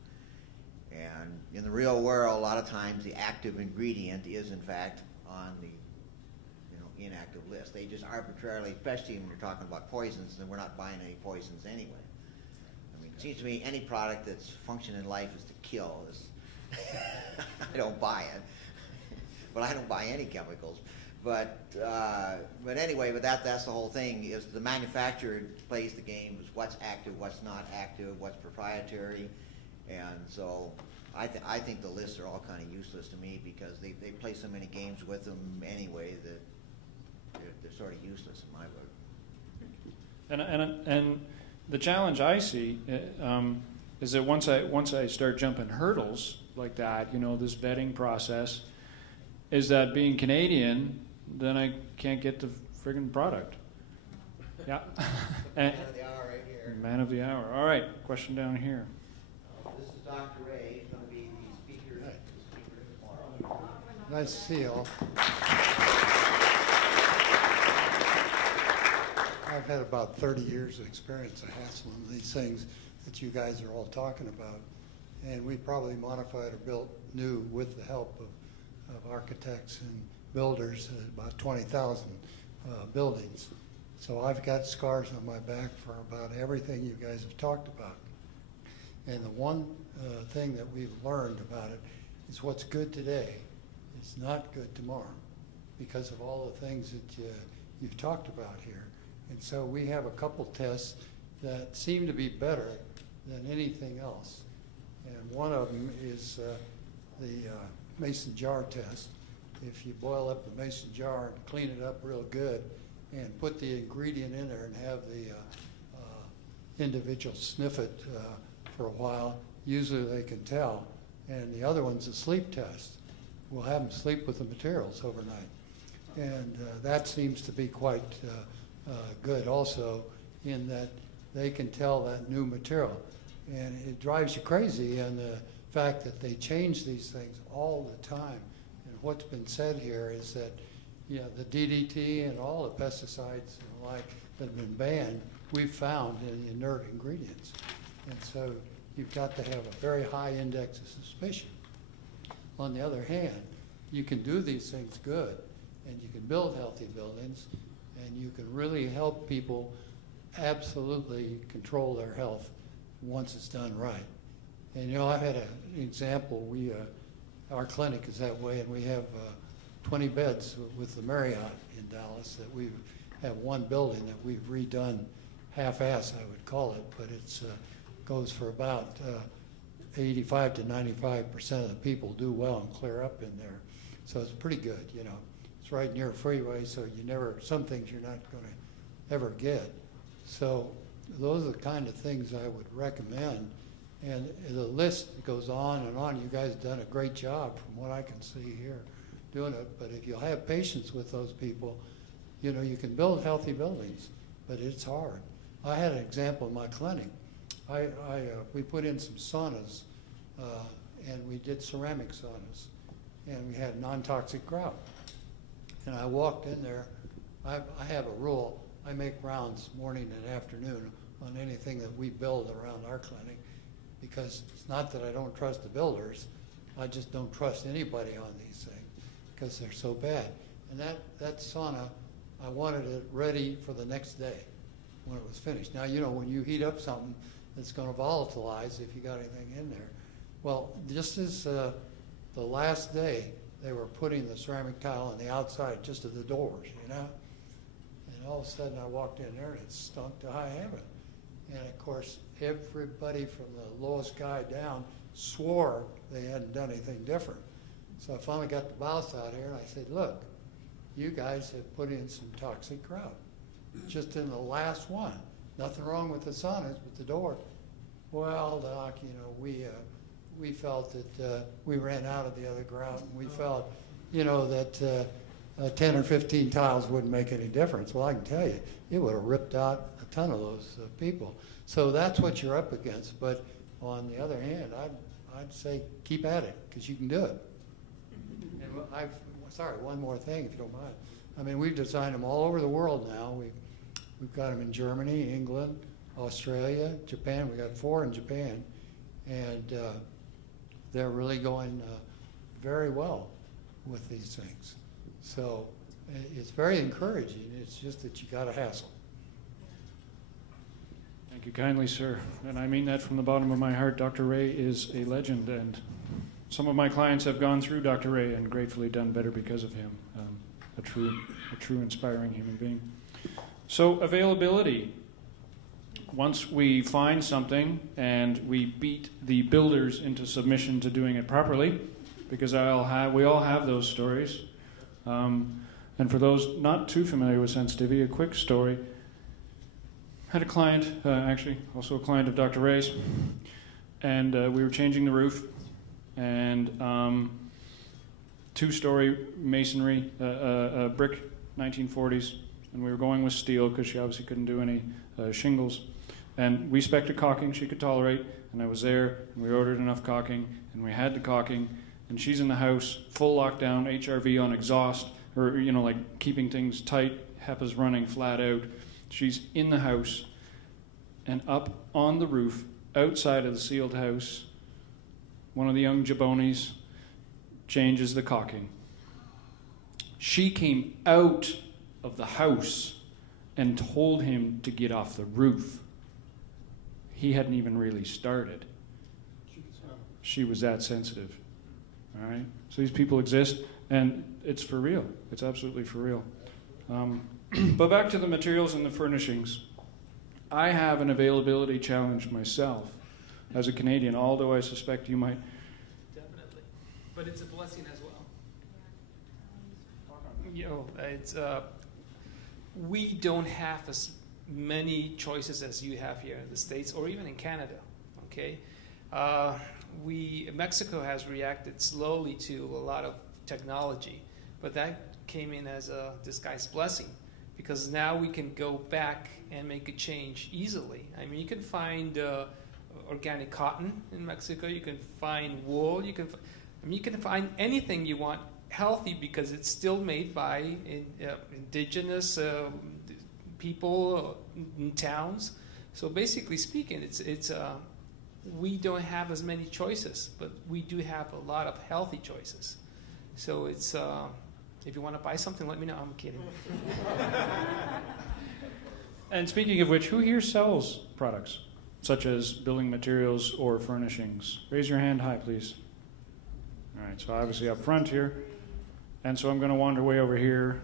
And in the real world, a lot of times the active ingredient is in fact on the inactive list. They just arbitrarily, especially when you're talking about poisons, then we're not buying any poisons anyway. I mean, it seems to me any product that's function in life is to kill. I don't buy it, but I don't buy any chemicals. But anyway, that's the whole thing. Is the manufacturer plays the game? Is what's active, what's not active, what's proprietary, and so I think the lists are all kind of useless to me, because they play so many games with them anyway that they're sort of useless in my book. And the challenge I see is that once I start jumping hurdles like that, this vetting process, is that being Canadian, then I can't get the friggin' product. Yeah. Man of the hour right here. Man of the hour. All right, question down here. This is Dr. Ray. He's going to be the speaker tomorrow. Nice to see you all. I've had about 30 years of experience of hassling these things that you guys are all talking about. And we probably modified or built new with the help of architects and builders, about 20,000 buildings. So I've got scars on my back for about everything you guys have talked about. And the one thing that we've learned about it is what's good today is not good tomorrow, because of all the things that you've talked about here. And so we have a couple tests that seem to be better than anything else. And one of them is the mason jar test. If you boil up the mason jar and clean it up real good and put the ingredient in there and have the individual sniff it for a while, usually they can tell. And the other one's a sleep test. We'll have them sleep with the materials overnight. And that seems to be quite good also, in that they can tell that new material. And it drives you crazy, and the fact that they change these things all the time. And what's been said here is that, Yeah, the DDT and all the pesticides and the like that have been banned, we've found in the inert ingredients. And so you've got to have a very high index of suspicion. On the other hand, you can do these things good, and you can build healthy buildings, and you can really help people absolutely control their health once it's done right. And you know, I've had an example. Our clinic is that way, and we have 20 beds with the Marriott in Dallas that we have one building that we've redone half-ass, I would call it, but it's goes for about 85 to 95% of the people do well and clear up in there. So it's pretty good, you know. It's right near a freeway, so some things you're not going to ever get. So those are the kind of things I would recommend. And the list goes on and on. You guys have done a great job from what I can see here doing it. But if you'll have patience with those people, you know, you can build healthy buildings, but it's hard. I had an example in my clinic. We put in some saunas, and we did ceramic saunas, and we had non-toxic grout. And I walked in there. I have a rule. I make rounds morning and afternoon on anything that we build around our clinic, because it's not that I don't trust the builders. I just don't trust anybody on these things because they're so bad. And that sauna, I wanted it ready for the next day when it was finished. Now, you know, when you heat up something, it's going to volatilize if you got anything in there. Well, just as the last day, they were putting the ceramic tile on the outside, just at the doors, you know? And all of a sudden, I walked in there, and it stunk to high heaven. And, of course, everybody from the lowest guy down swore they hadn't done anything different. So I finally got the boss out here, and I said, look, you guys have put in some toxic grout, just in the last one. Nothing wrong with the saunas, but the door. Well, Doc, you know, we felt that we ran out of the other grout, and we felt, you know, that 10 or 15 tiles wouldn't make any difference. Well, I can tell you, it would have ripped out a ton of those people. So that's what you're up against. But on the other hand, I'd say keep at it, because you can do it. And sorry, one more thing, if you don't mind. I mean, we've designed them all over the world now. We've got them in Germany, England, Australia, Japan. We got 4 in Japan, and they're really going very well with these things. So it's very encouraging. It's just that you got to hassle. Thank you kindly, sir. And I mean that from the bottom of my heart. Dr. Ray is a legend, and some of my clients have gone through Dr. Ray and gratefully done better because of him. A true inspiring human being. So availability. Once we find something and we beat the builders into submission to doing it properly, because we all have those stories. And for those not too familiar with sensitivity, a quick story. Had a client, actually also a client of Dr. Ray's, and we were changing the roof, and 2-story masonry, brick, 1940s, and we were going with steel because she obviously couldn't do any shingles. And we spec'd a caulking she could tolerate, and I was there, and we ordered enough caulking, and we had the caulking, and she's in the house, full lockdown, HRV on exhaust, or, you know, like keeping things tight, HEPA's running flat out. She's in the house, and up on the roof, outside of the sealed house, one of the young jabronis changes the caulking. She came out of the house and told him to get off the roof. He hadn't even really started. She was that sensitive. All right? So these people exist, and it's for real. It's absolutely for real. But back to the materials and the furnishings. I have an availability challenge myself as a Canadian, although I suspect you might. Definitely. But it's a blessing as well. You know, we don't have as many choices as you have here in the States or even in Canada, okay? Mexico has reacted slowly to a lot of technology, but that came in as a disguised blessing, because now we can go back and make a change easily. I mean, you can find organic cotton in Mexico, you can find wool, you can find anything you want healthy because it's still made by indigenous people in towns. So basically speaking, it's we don't have as many choices, but we do have a lot of healthy choices. So it's if you want to buy something, let me know. I'm kidding. And speaking of which, who here sells products such as building materials or furnishings? Raise your hand high, please. All right, so obviously up front here. And so I'm going to wander way over here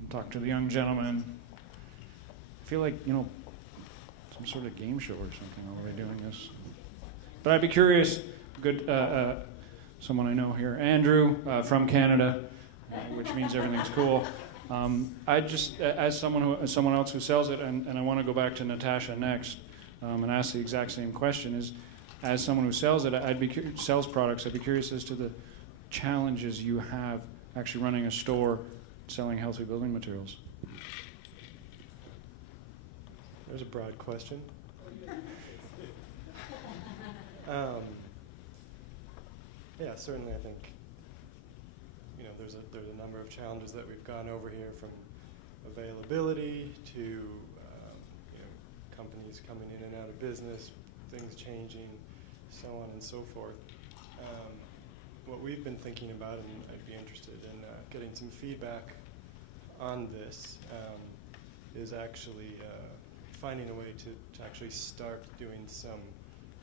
and talk to the young gentleman. I feel like, some sort of game show or something while we're doing this. But I'd be curious, someone I know here, Andrew from Canada, which means everything's cool. I just, as someone else who sells it, and I want to go back to Natasha next and ask the exact same question, is as someone who sells it, sells products, I'd be curious as to the challenges you have actually running a store selling healthy building materials. There's a broad question. Yeah, certainly I think there's a number of challenges that we've gone over here, from availability to companies coming in and out of business, things changing, so on and so forth. What we've been thinking about, and I'd be interested in getting some feedback on this, is actually finding a way to actually start doing some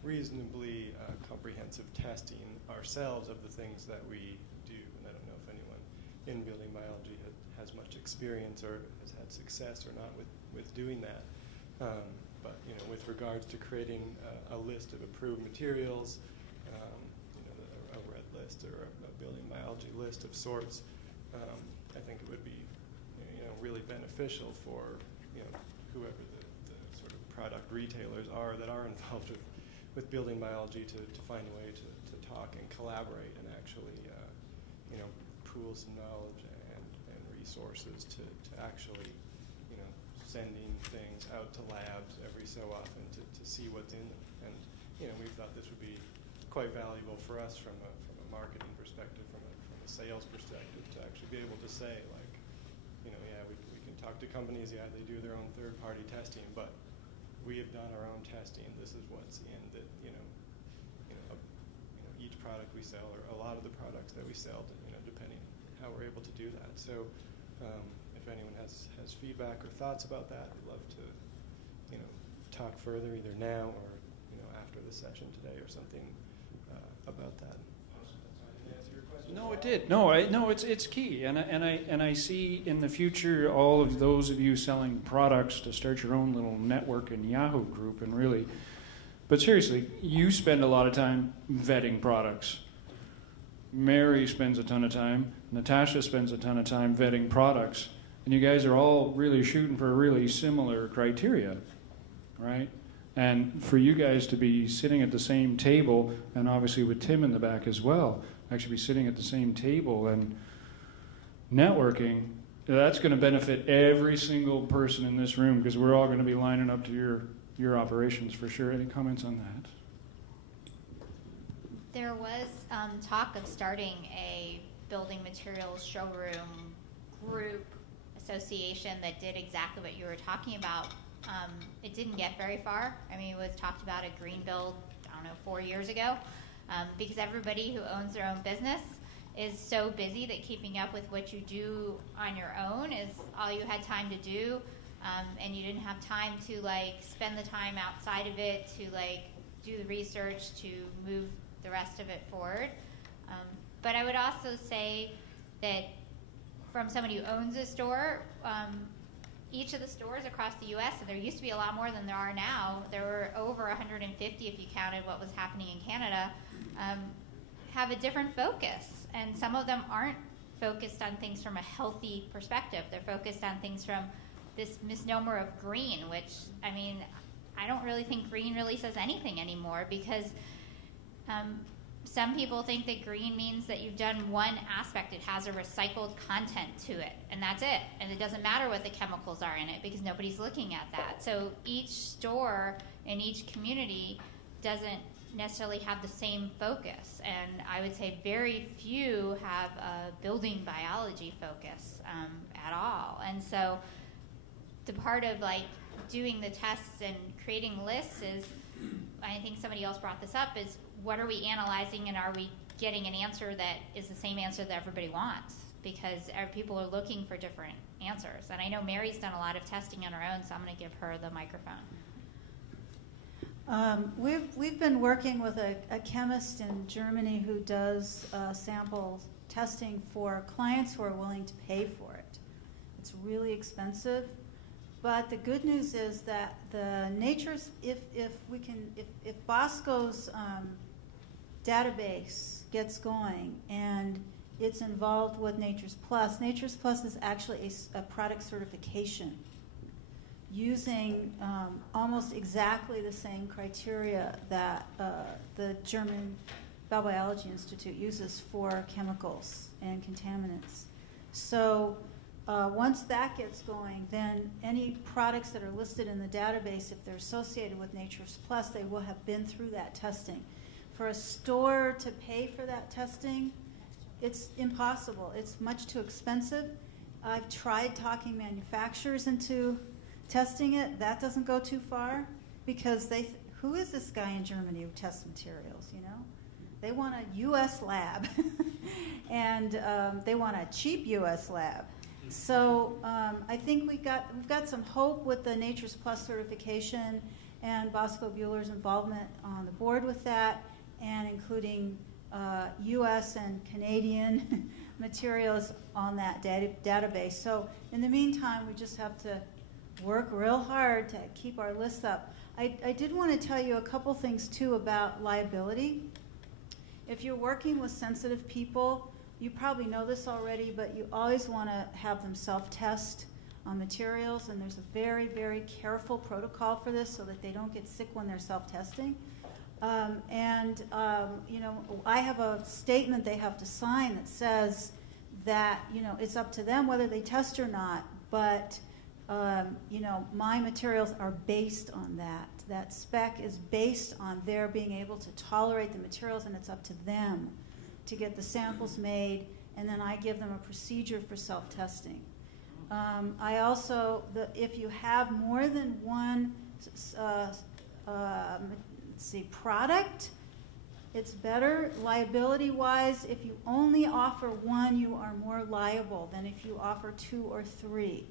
reasonably comprehensive testing ourselves of the things that we do. And I don't know if anyone in building biology has much experience or has had success or not with doing that. But with regards to creating a list of approved materials, a red list or a building biology list of sorts, I think it would be really beneficial for whoever the sort of product retailers are that are involved with building biology to find a way to talk and collaborate and actually pool some knowledge and resources to actually sending things out to labs every so often to see what's in them. And we thought this would be quite valuable for us from a marketing perspective, from a sales perspective, to actually be able to say, like, we can talk to companies, they do their own third-party testing, but we have done our own testing. This is what's in that, each product we sell, or a lot of the products that we sell, depending how we're able to do that. So if anyone has feedback or thoughts about that, we'd love to, talk further either now or, after the session today or something about that. No, it did. No, it's key, and I see in the future all of those of you selling products to start your own little network and Yahoo group, and really. But seriously, you spend a lot of time vetting products. Mary spends a ton of time. Natasha spends a ton of time vetting products, and you guys are all really shooting for really similar criteria, right? And for you guys to be sitting at the same table, and obviously with Tim in the back as well, actually be sitting at the same table and networking, that's going to benefit every single person in this room, because we're all going to be lining up to your operations for sure. Any comments on that? There was talk of starting a building materials showroom group association that did exactly what you were talking about. It didn't get very far. I mean, it was talked about at Greenbuild, 4 years ago, because everybody who owns their own business is so busy that keeping up with what you do on your own is all you had time to do, and you didn't have time to spend the time outside of it to do the research to move the rest of it forward. But I would also say that from somebody who owns a store, each of the stores across the U.S., and there used to be a lot more than there are now, there were over 150 if you counted what was happening in Canada, have a different focus. And some of them aren't focused on things from a healthy perspective. They're focused on things from this misnomer of green, which, I don't really think green really says anything anymore, because some people think that green means that you've done one aspect. It has a recycled content to it, and that's it. And it doesn't matter what the chemicals are in it, because nobody's looking at that. So each store in each community doesn't necessarily have the same focus, and I would say very few have a building biology focus at all. And so the part of like doing the tests and creating lists is, I think somebody else brought this up, is what are we analyzing, and are we getting an answer that is the same answer that everybody wants? Because people are looking for different answers. And I know Mary's done a lot of testing on her own, so I'm going to give her the microphone. We've been working with a chemist in Germany who does sample testing for clients who are willing to pay for it. It's really expensive, but the good news is that the nature's if Bosco's database gets going and it's involved with Nature's Plus. Nature's Plus is actually a product certification using almost exactly the same criteria that the German Bau-biologie Institute uses for chemicals and contaminants. So once that gets going, then any products that are listed in the database, if they're associated with Nature's Plus, they will have been through that testing. For a store to pay for that testing, it's impossible. It's much too expensive. I've tried talking manufacturers into testing it. That doesn't go too far because who is this guy in Germany who tests materials, you know? They want a U.S. lab, and they want a cheap U.S. lab. So I think we've got some hope with the Nature's Plus certification and Bosco Bueller's involvement on the board with that, and including U.S. and Canadian materials on that database. So in the meantime, we just have to work real hard to keep our list up. I did want to tell you a couple things, too, about liability. If you're working with sensitive people, you probably know this already, but you always want to have them self-test on materials, and there's a very, very careful protocol for this so that they don't get sick when they're self-testing. You know, I have a statement they have to sign that says that, you know, it's up to them whether they test or not, but, you know, my materials are based on that. That spec is based on their being able to tolerate the materials, and it's up to them to get the samples made, and then I give them a procedure for self-testing. I also, if you have more than one product, it's better liability-wise. If you only offer one, you are more liable than if you offer 2 or 3.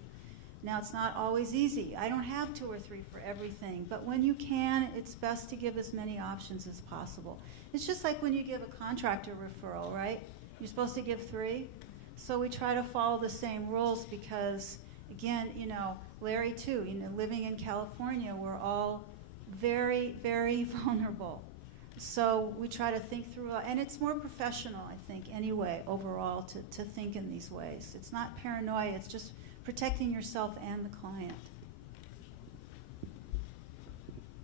Now, it's not always easy. I don't have 2 or 3 for everything, but when you can, it's best to give as many options as possible. It's just like when you give a contractor referral, right? You're supposed to give 3. So we try to follow the same rules because, again, you know, Larry too, you know, living in California, we're all very, very vulnerable. So we try to think through, and it's more professional, I think, anyway, overall, to think in these ways. It's not paranoia, it's just protecting yourself and the client.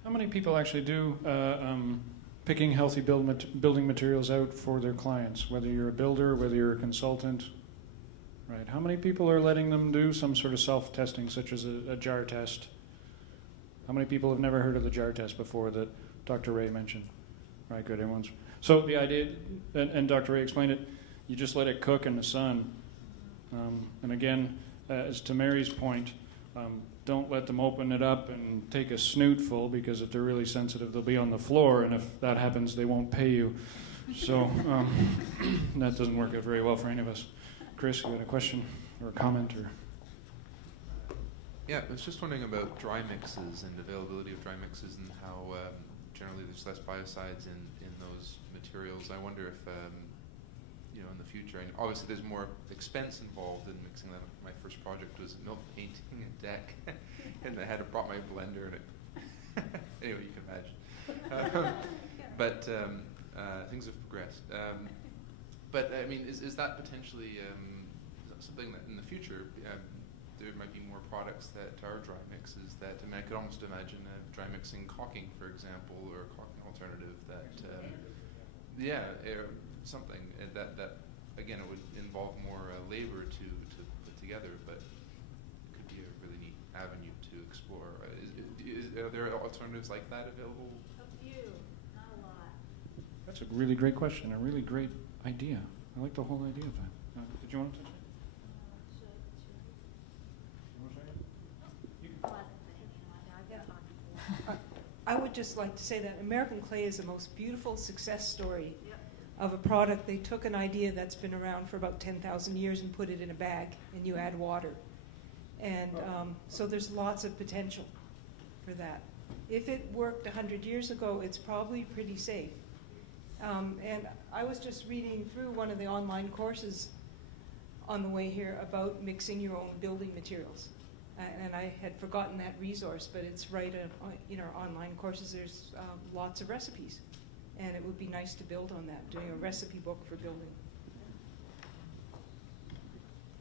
How many people actually do picking healthy building materials out for their clients, whether you're a builder, whether you're a consultant? Right. How many people are letting them do some sort of self-testing, such as a jar test? How many people have never heard of the jar test before that Dr. Ray mentioned? Right, good. Everyone's. So the idea, and Dr. Ray explained it, you just let it cook in the sun. And again, as to Mary's point, don't let them open it up and take a snootful, because if they're really sensitive, they'll be on the floor, and if that happens, they won't pay you. So that doesn't work out very well for any of us. Chris, you had a question or a comment? Or yeah, I was just wondering about dry mixes and availability of dry mixes and how generally there's less biocides in those materials. I wonder if, you know, in the future, and obviously there's more expense involved in mixing them. My first project was milk painting a deck, and I had to brought my blender, and it anyway, you can imagine. But things have progressed. But I mean, is that potentially something that in the future there might be more products that are dry mixes? That, I mean, I could almost imagine dry mixing caulking, for example, or a caulking alternative that, something that again, it would involve more labor to put together, but it could be a really neat avenue to explore. Are there alternatives like that available? A few, not a lot. That's a really great question, a really great idea. I like the whole idea of that. Did you want to touch it? I would just like to say that American clay is the most beautiful success story of a product. They took an idea that's been around for about 10,000 years and put it in a bag, and you add water. And so there's lots of potential for that. If it worked 100 years ago, it's probably pretty safe. And I was just reading through one of the online courses on the way here about mixing your own building materials. And I had forgotten that resource, but it's right in our online courses. There's lots of recipes. And it would be nice to build on that, doing a recipe book for building.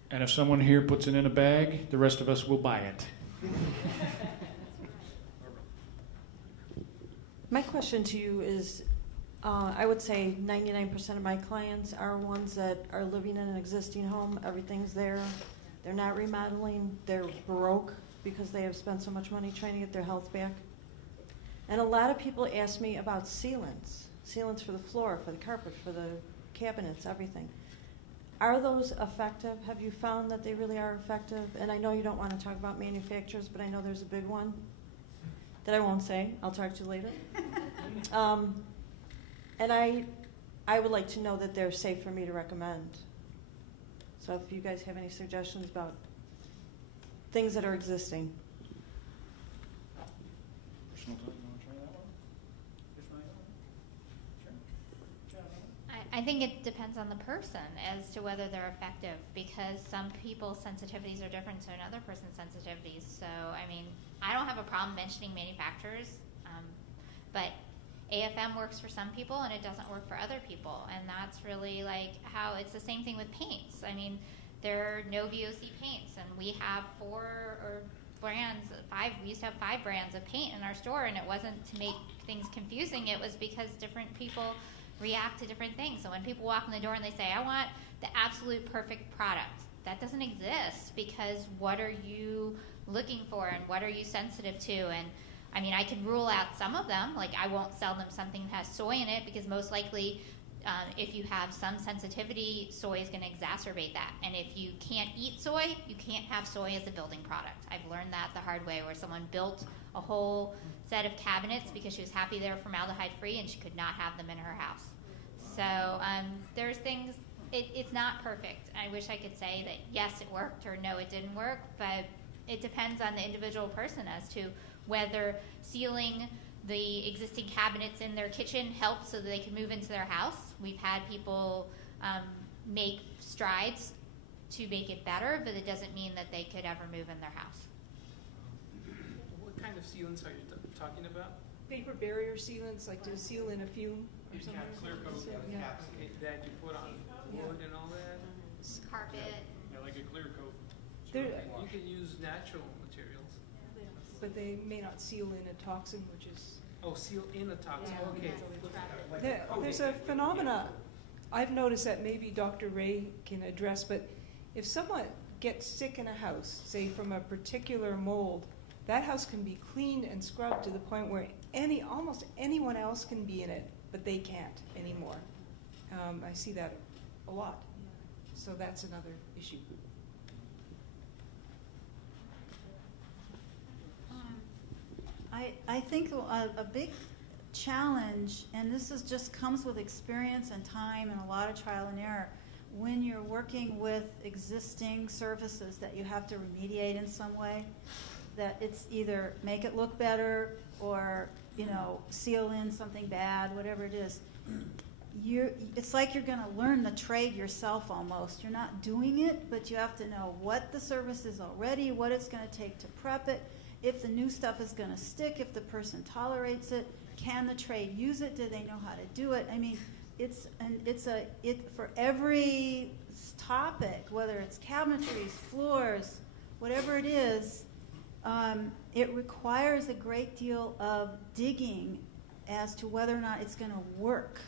And if someone here puts it in a bag, the rest of us will buy it. My question to you is, I would say 99% of my clients are ones that are living in an existing home. Everything's there. They're not remodeling. They're broke because they have spent so much money trying to get their health back. And a lot of people ask me about sealants. Sealants for the floor, for the carpet, for the cabinets, everything. Are those effective? Have you found that they really are effective? And I know you don't want to talk about manufacturers, but I know there's a big one that I won't say. I'll talk to you later. And I would like to know that they're safe for me to recommend. So if you guys have any suggestions about things that are existing. I think it depends on the person as to whether they're effective, because some people's sensitivities are different to another person's sensitivities. So, I mean, I don't have a problem mentioning manufacturers, but AFM works for some people and it doesn't work for other people. And that's really like how it's the same thing with paints. I mean, there are no VOC paints, and we have 4 brands, 5. We used to have 5 brands of paint in our store, and it wasn't to make things confusing. It was because different people react to different things. So when people walk in the door and they say, I want the absolute perfect product, that doesn't exist, because what are you looking for and what are you sensitive to? And I mean, I can rule out some of them, like I won't sell them something that has soy in it, because most likely if you have some sensitivity, soy is going to exacerbate that. And if you can't eat soy, you can't have soy as a building product. I've learned that the hard way, where someone built a whole set of cabinets because she was happy they were formaldehyde free and she could not have them in her house. So there's things, it's not perfect. I wish I could say that yes, it worked, or no, it didn't work, but it depends on the individual person as to whether sealing the existing cabinets in their kitchen helps so that they can move into their house. We've had people make strides to make it better, but it doesn't mean that they could ever move in their house. What kind of sealants are you talking about? Paper barrier sealants, like to seal in a fume or something. Clear coat, yeah. Okay, that you put on wood and all that. Carpet. Yeah, like a clear coat. There, you can use natural materials. But they may not seal in a toxin, which is... Oh, seal in a toxin. Yeah. Okay. There's a phenomena I've noticed that maybe Dr. Ray can address, but if someone gets sick in a house, say from a particular mold, that house can be cleaned and scrubbed to the point where almost anyone else can be in it, but they can't anymore. I see that a lot. So that's another issue. I think a big challenge, and this just comes with experience and time and a lot of trial and error, when you're working with existing surfaces that you have to remediate in some way, that it's either make it look better or seal in something bad, whatever it is. It's like you're going to learn the trade yourself almost. You're not doing it, but you have to know what the service is already, what it's going to take to prep it, if the new stuff is going to stick, if the person tolerates it, can the trade use it, do they know how to do it? I mean, it's for every topic, whether it's cabinetries, floors, whatever it is, it requires a great deal of digging as to whether or not it's going to work.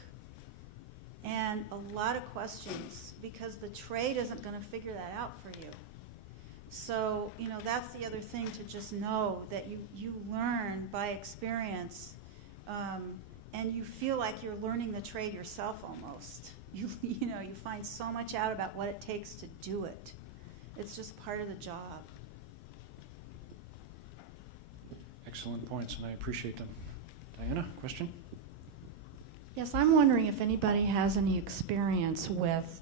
And a lot of questions, because the trade isn't going to figure that out for you. So, that's the other thing, to just know that you learn by experience and you feel like you're learning the trade yourself almost. You find so much out about what it takes to do it. It's just part of the job. Excellent points, and I appreciate them. Diana, question? Yes, I'm wondering if anybody has any experience with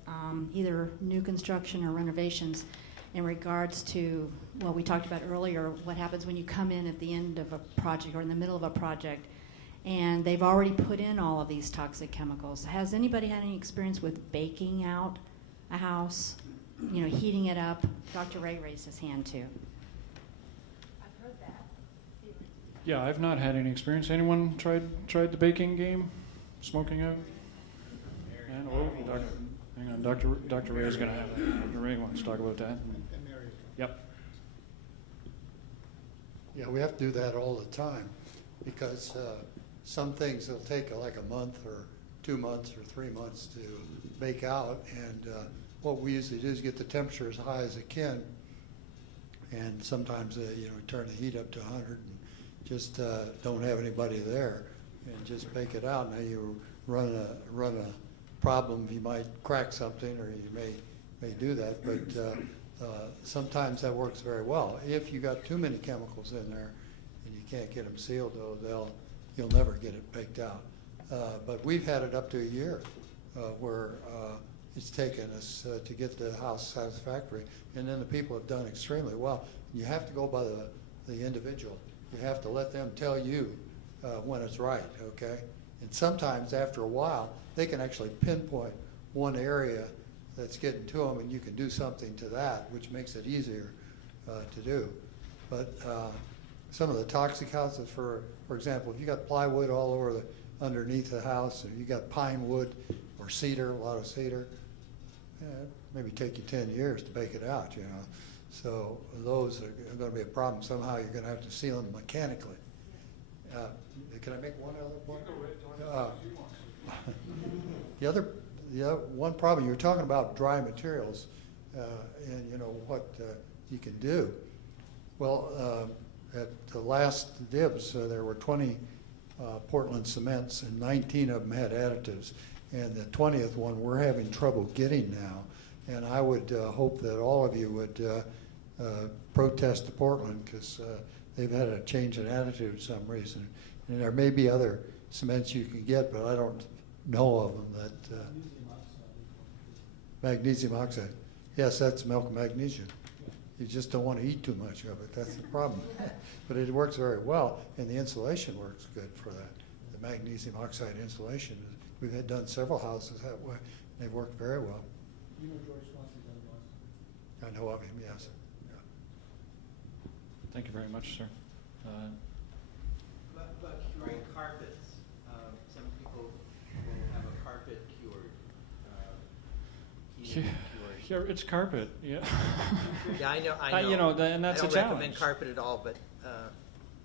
either new construction or renovations in regards to what we talked about earlier, what happens when you come in at the end of a project or in the middle of a project and they've already put in all of these toxic chemicals. Has anybody had any experience with baking out a house, heating it up? Dr. Ray raised his hand too. I've heard that. Yeah, I've not had any experience. Anyone tried the baking game? Smoking out? And, hang on, Dr. Ray is going to have that. Dr. Ray wants to talk about that. And Mary. Yep. Yeah, we have to do that all the time because some things will take like a month or 2 months or 3 months to bake out, and what we usually do is get the temperature as high as it can, and sometimes turn the heat up to 100 and just don't have anybody there and just bake it out. Now you run a problem, you might crack something or you may do that, but sometimes that works very well. If you got too many chemicals in there and you can't get them sealed, though, you'll never get it baked out. But we've had it up to a year where it's taken us to get the house satisfactory, and then the people have done extremely well. You have to go by the individual. You have to let them tell you when it's right, okay? And sometimes after a while, they can actually pinpoint one area that's getting to them, and you can do something to that, which makes it easier to do. But some of the toxic houses, for example, if you got plywood all over underneath the house, or you got pine wood or cedar, a lot of cedar, maybe take you 10 years to bake it out, So those are going to be a problem. Somehow you're going to have to seal them mechanically. Can I make one other point? The other one problem, you're talking about dry materials and what you can do. Well, at the last dibs, there were 20 Portland cements, and 19 of them had additives. And the 20th one we're having trouble getting now. And I would hope that all of you would protest to Portland because they've had a change in attitude for some reason. And there may be other cements you can get, but I don't know of them. That magnesium oxide. Yes, that's milk magnesium. You just don't want to eat too much of it. That's the problem. But it works very well, and the insulation works good for that. The magnesium oxide insulation. We've had done several houses that way. They've worked very well. You know George Swanson does lots. I know of him, yes. Yeah. Thank you very much, sir. But curing carpets, some people will have a carpet cured. Yeah, it's carpet. Yeah. Yeah, I know. And that's a challenge. I don't recommend carpet at all, but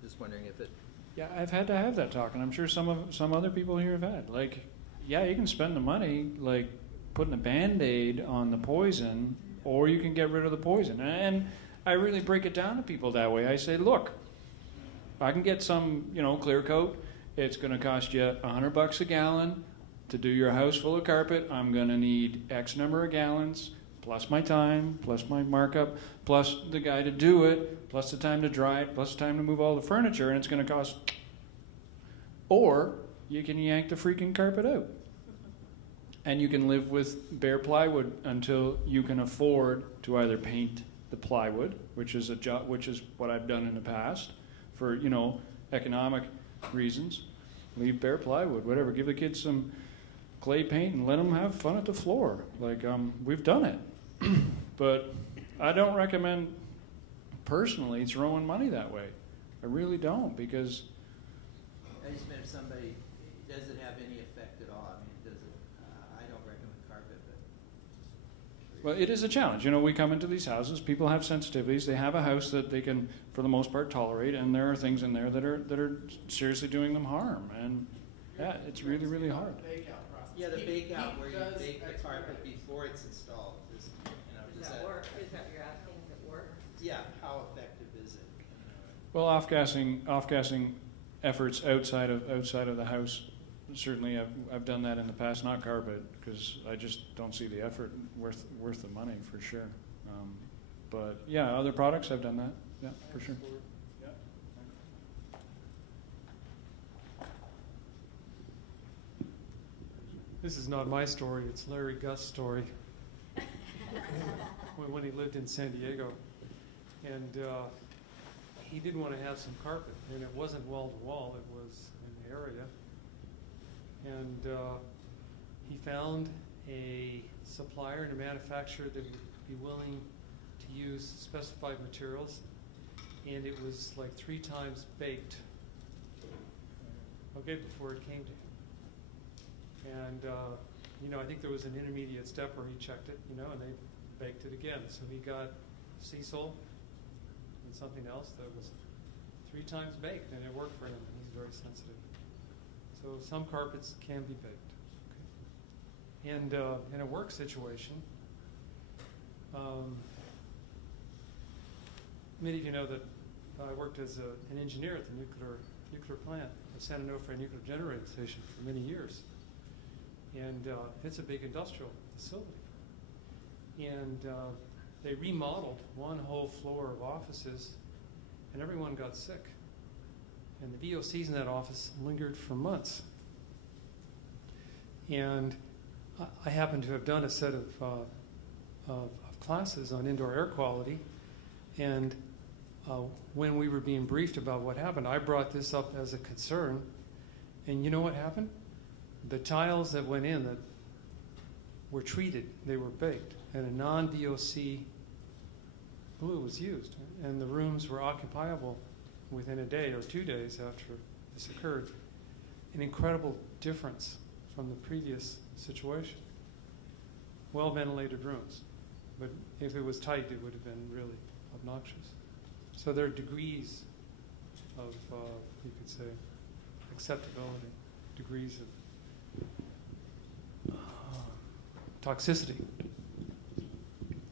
just wondering if it. Yeah, I've had to have that talk, and I'm sure some other people here have had. Like, yeah, you can spend the money, like putting a Band-Aid on the poison, or you can get rid of the poison. And I really break it down to people that way. I say, look, I can get some, clear coat. It's going to cost you $100 a gallon to do your house full of carpet. I'm going to need X number of gallons, plus my time, plus my markup, plus the guy to do it, plus the time to dry it, plus the time to move all the furniture, and it's going to cost. Or you can yank the freaking carpet out. And you can live with bare plywood until you can afford to either paint the plywood, which is what I've done in the past for, economic reasons. Leave bare plywood, whatever. Give the kids some clay paint and let them have fun at the floor. Like, we've done it. But I don't recommend personally throwing money that way. I really don't, because I just meant if somebody, does it have any effect at all? I mean, does it? I don't recommend carpet, but. Well, it is a challenge. We come into these houses. People have sensitivities. They have a house that they can, for the most part, tolerate, and there are things in there that are seriously doing them harm. And yeah, it's really, really hard. Yeah, the bake out where you bake the carpet before it's installed. Does that work? Is that what you're asking? Does it work? Yeah, how effective is it? Well, off-gassing efforts outside of the house certainly I've done that in the past, not carpet, because I just don't see the effort worth the money for sure. But yeah, other products I've done that. Yeah, for sure. This is not my story, it's Larry Gust's story. when he lived in San Diego. And he did want to have some carpet, and it wasn't wall to wall, it was in the area. And he found a supplier and a manufacturer that would be willing to use specified materials, and it was like 3 times baked, okay, before it came to him. And, I think there was an intermediate step where he checked it, and they baked it again. So he got Cecil and something else that was 3 times baked, and it worked for him, and he's very sensitive. So some carpets can be baked. Okay? And in a work situation, many of you know that I worked as an engineer at the nuclear plant at San Onofre Nuclear Generating Station for many years. And it's a big industrial facility. And they remodeled one whole floor of offices, and everyone got sick. And the VOCs in that office lingered for months. And I happened to have done a set of classes on indoor air quality, and when we were being briefed about what happened, I brought this up as a concern. And you know what happened? The tiles that went in that were treated, they were baked, and a non-VOC glue was used, and the rooms were occupiable within a day or 2 days after this occurred. An incredible difference from the previous situation. Well-ventilated rooms, but if it was tight, it would have been really obnoxious. So there are degrees of, you could say, acceptability, degrees of toxicity.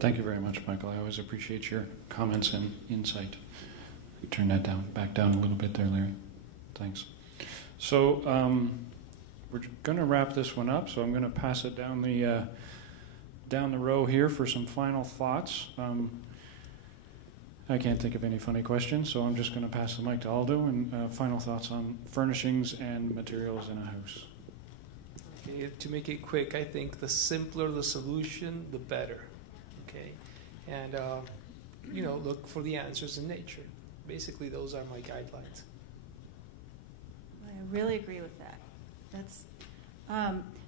Thank you very much, Michael. I always appreciate your comments and insight. Turn that back down a little bit there, Larry. Thanks. So we're going to wrap this one up. So I'm going to pass it down the row here for some final thoughts. I can't think of any funny questions, so I'm just going to pass the mic to Aldo and final thoughts on furnishings and materials in a house. Okay, to make it quick, I think the simpler the solution, the better. Okay, and look for the answers in nature. Basically, those are my guidelines. I really agree with that. That's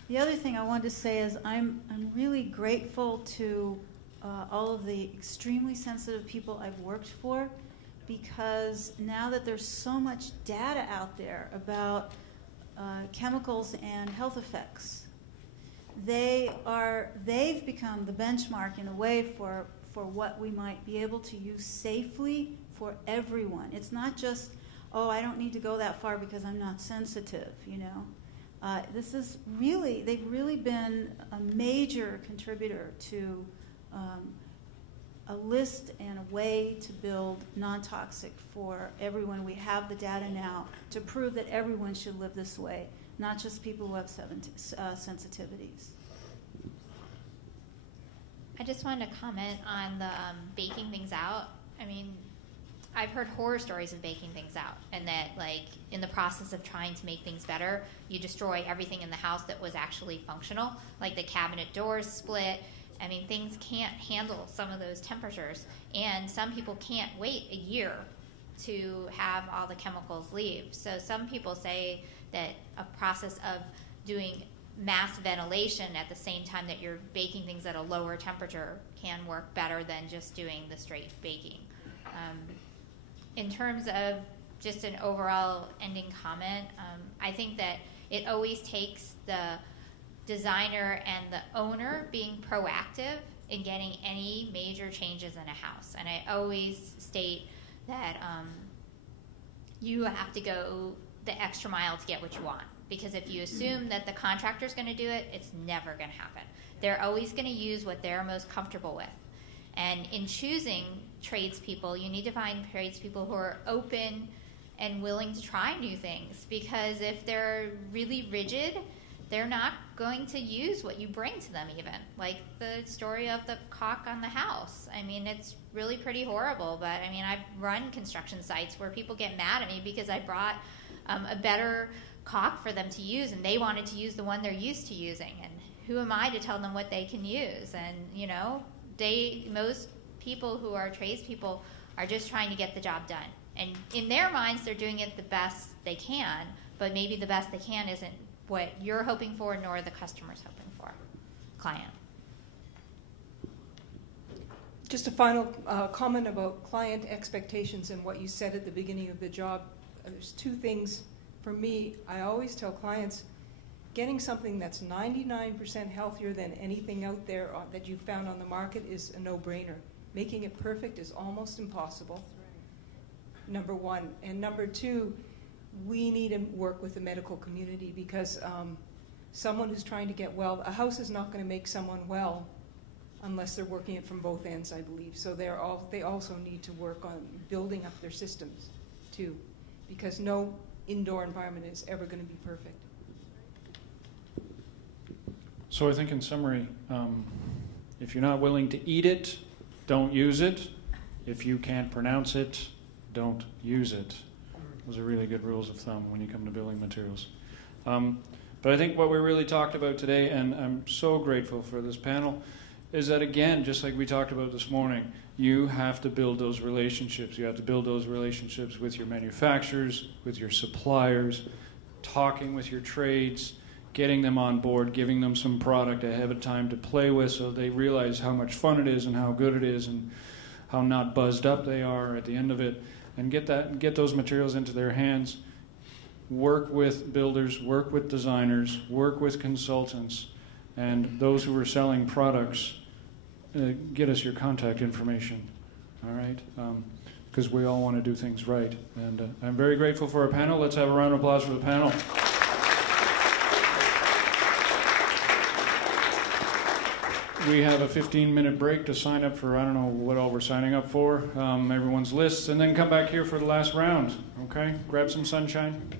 the other thing I wanted to say is I'm really grateful to all of the extremely sensitive people I've worked for, because now that there's so much data out there about chemicals and health effects, they've become the benchmark in a way for what we might be able to use safely for everyone. It's not just, oh, I don't need to go that far because I'm not sensitive, This is really, they've really been a major contributor to a list and a way to build non-toxic for everyone. We have the data now to prove that everyone should live this way, not just people who have sensitivities. I just wanted to comment on the baking things out. I mean, I've heard horror stories of baking things out, and that, like, in the process of trying to make things better, you destroy everything in the house that was actually functional, like the cabinet doors split. I mean, things can't handle some of those temperatures, and some people can't wait a year to have all the chemicals leave. So some people say that a process of doing mass ventilation at the same time that you're baking things at a lower temperature can work better than just doing the straight baking. In terms of just an overall ending comment, I think that it always takes the designer and the owner being proactive in getting any major changes in a house. And I always state that you have to go the extra mile to get what you want. Because if you assume that the contractor's going to do it, it's never going to happen. They're always going to use what they're most comfortable with. And in choosing tradespeople, you need to find tradespeople who are open and willing to try new things, because if they're really rigid, they're not going to use what you bring to them even. Like the story of the caulk on the house. I mean, it's really pretty horrible, but I mean, I've run construction sites where people get mad at me because I brought a better caulk for them to use, and they wanted to use the one they're used to using. And who am I to tell them what they can use? And, you know, most people who are tradespeople are just trying to get the job done. And in their minds, they're doing it the best they can, but maybe the best they can isn't what you're hoping for, nor the customer's hoping for, client. Just a final comment about client expectations and what you said at the beginning of the job. There's two things for me. I always tell clients, getting something that's 99% healthier than anything out there that you found on the market is a no-brainer. Making it perfect is almost impossible, number one. And number two, we need to work with the medical community, because someone who's trying to get well, a house is not going to make someone well unless they're working it from both ends, I believe. So they also need to work on building up their systems too, because no indoor environment is ever going to be perfect. So I think in summary, if you're not willing to eat it, don't use it. If you can't pronounce it, don't use it. Those are really good rules of thumb when you come to building materials. But I think what we really talked about today, and I'm so grateful for this panel, is that, again, just like we talked about this morning, you have to build those relationships. You have to build those relationships with your manufacturers, with your suppliers, talking with your trades, getting them on board, giving them some product ahead of time to play with so they realize how much fun it is and how good it is and how not buzzed up they are at the end of it, and get those materials into their hands. Work with builders, work with designers, work with consultants, and those who are selling products, get us your contact information, all right? Because we all want to do things right. And I'm very grateful for our panel. Let's have a round of applause for the panel. We have a 15-minute break to sign up for, I don't know what all we're signing up for, everyone's lists, and then come back here for the last round, okay? Grab some sunshine.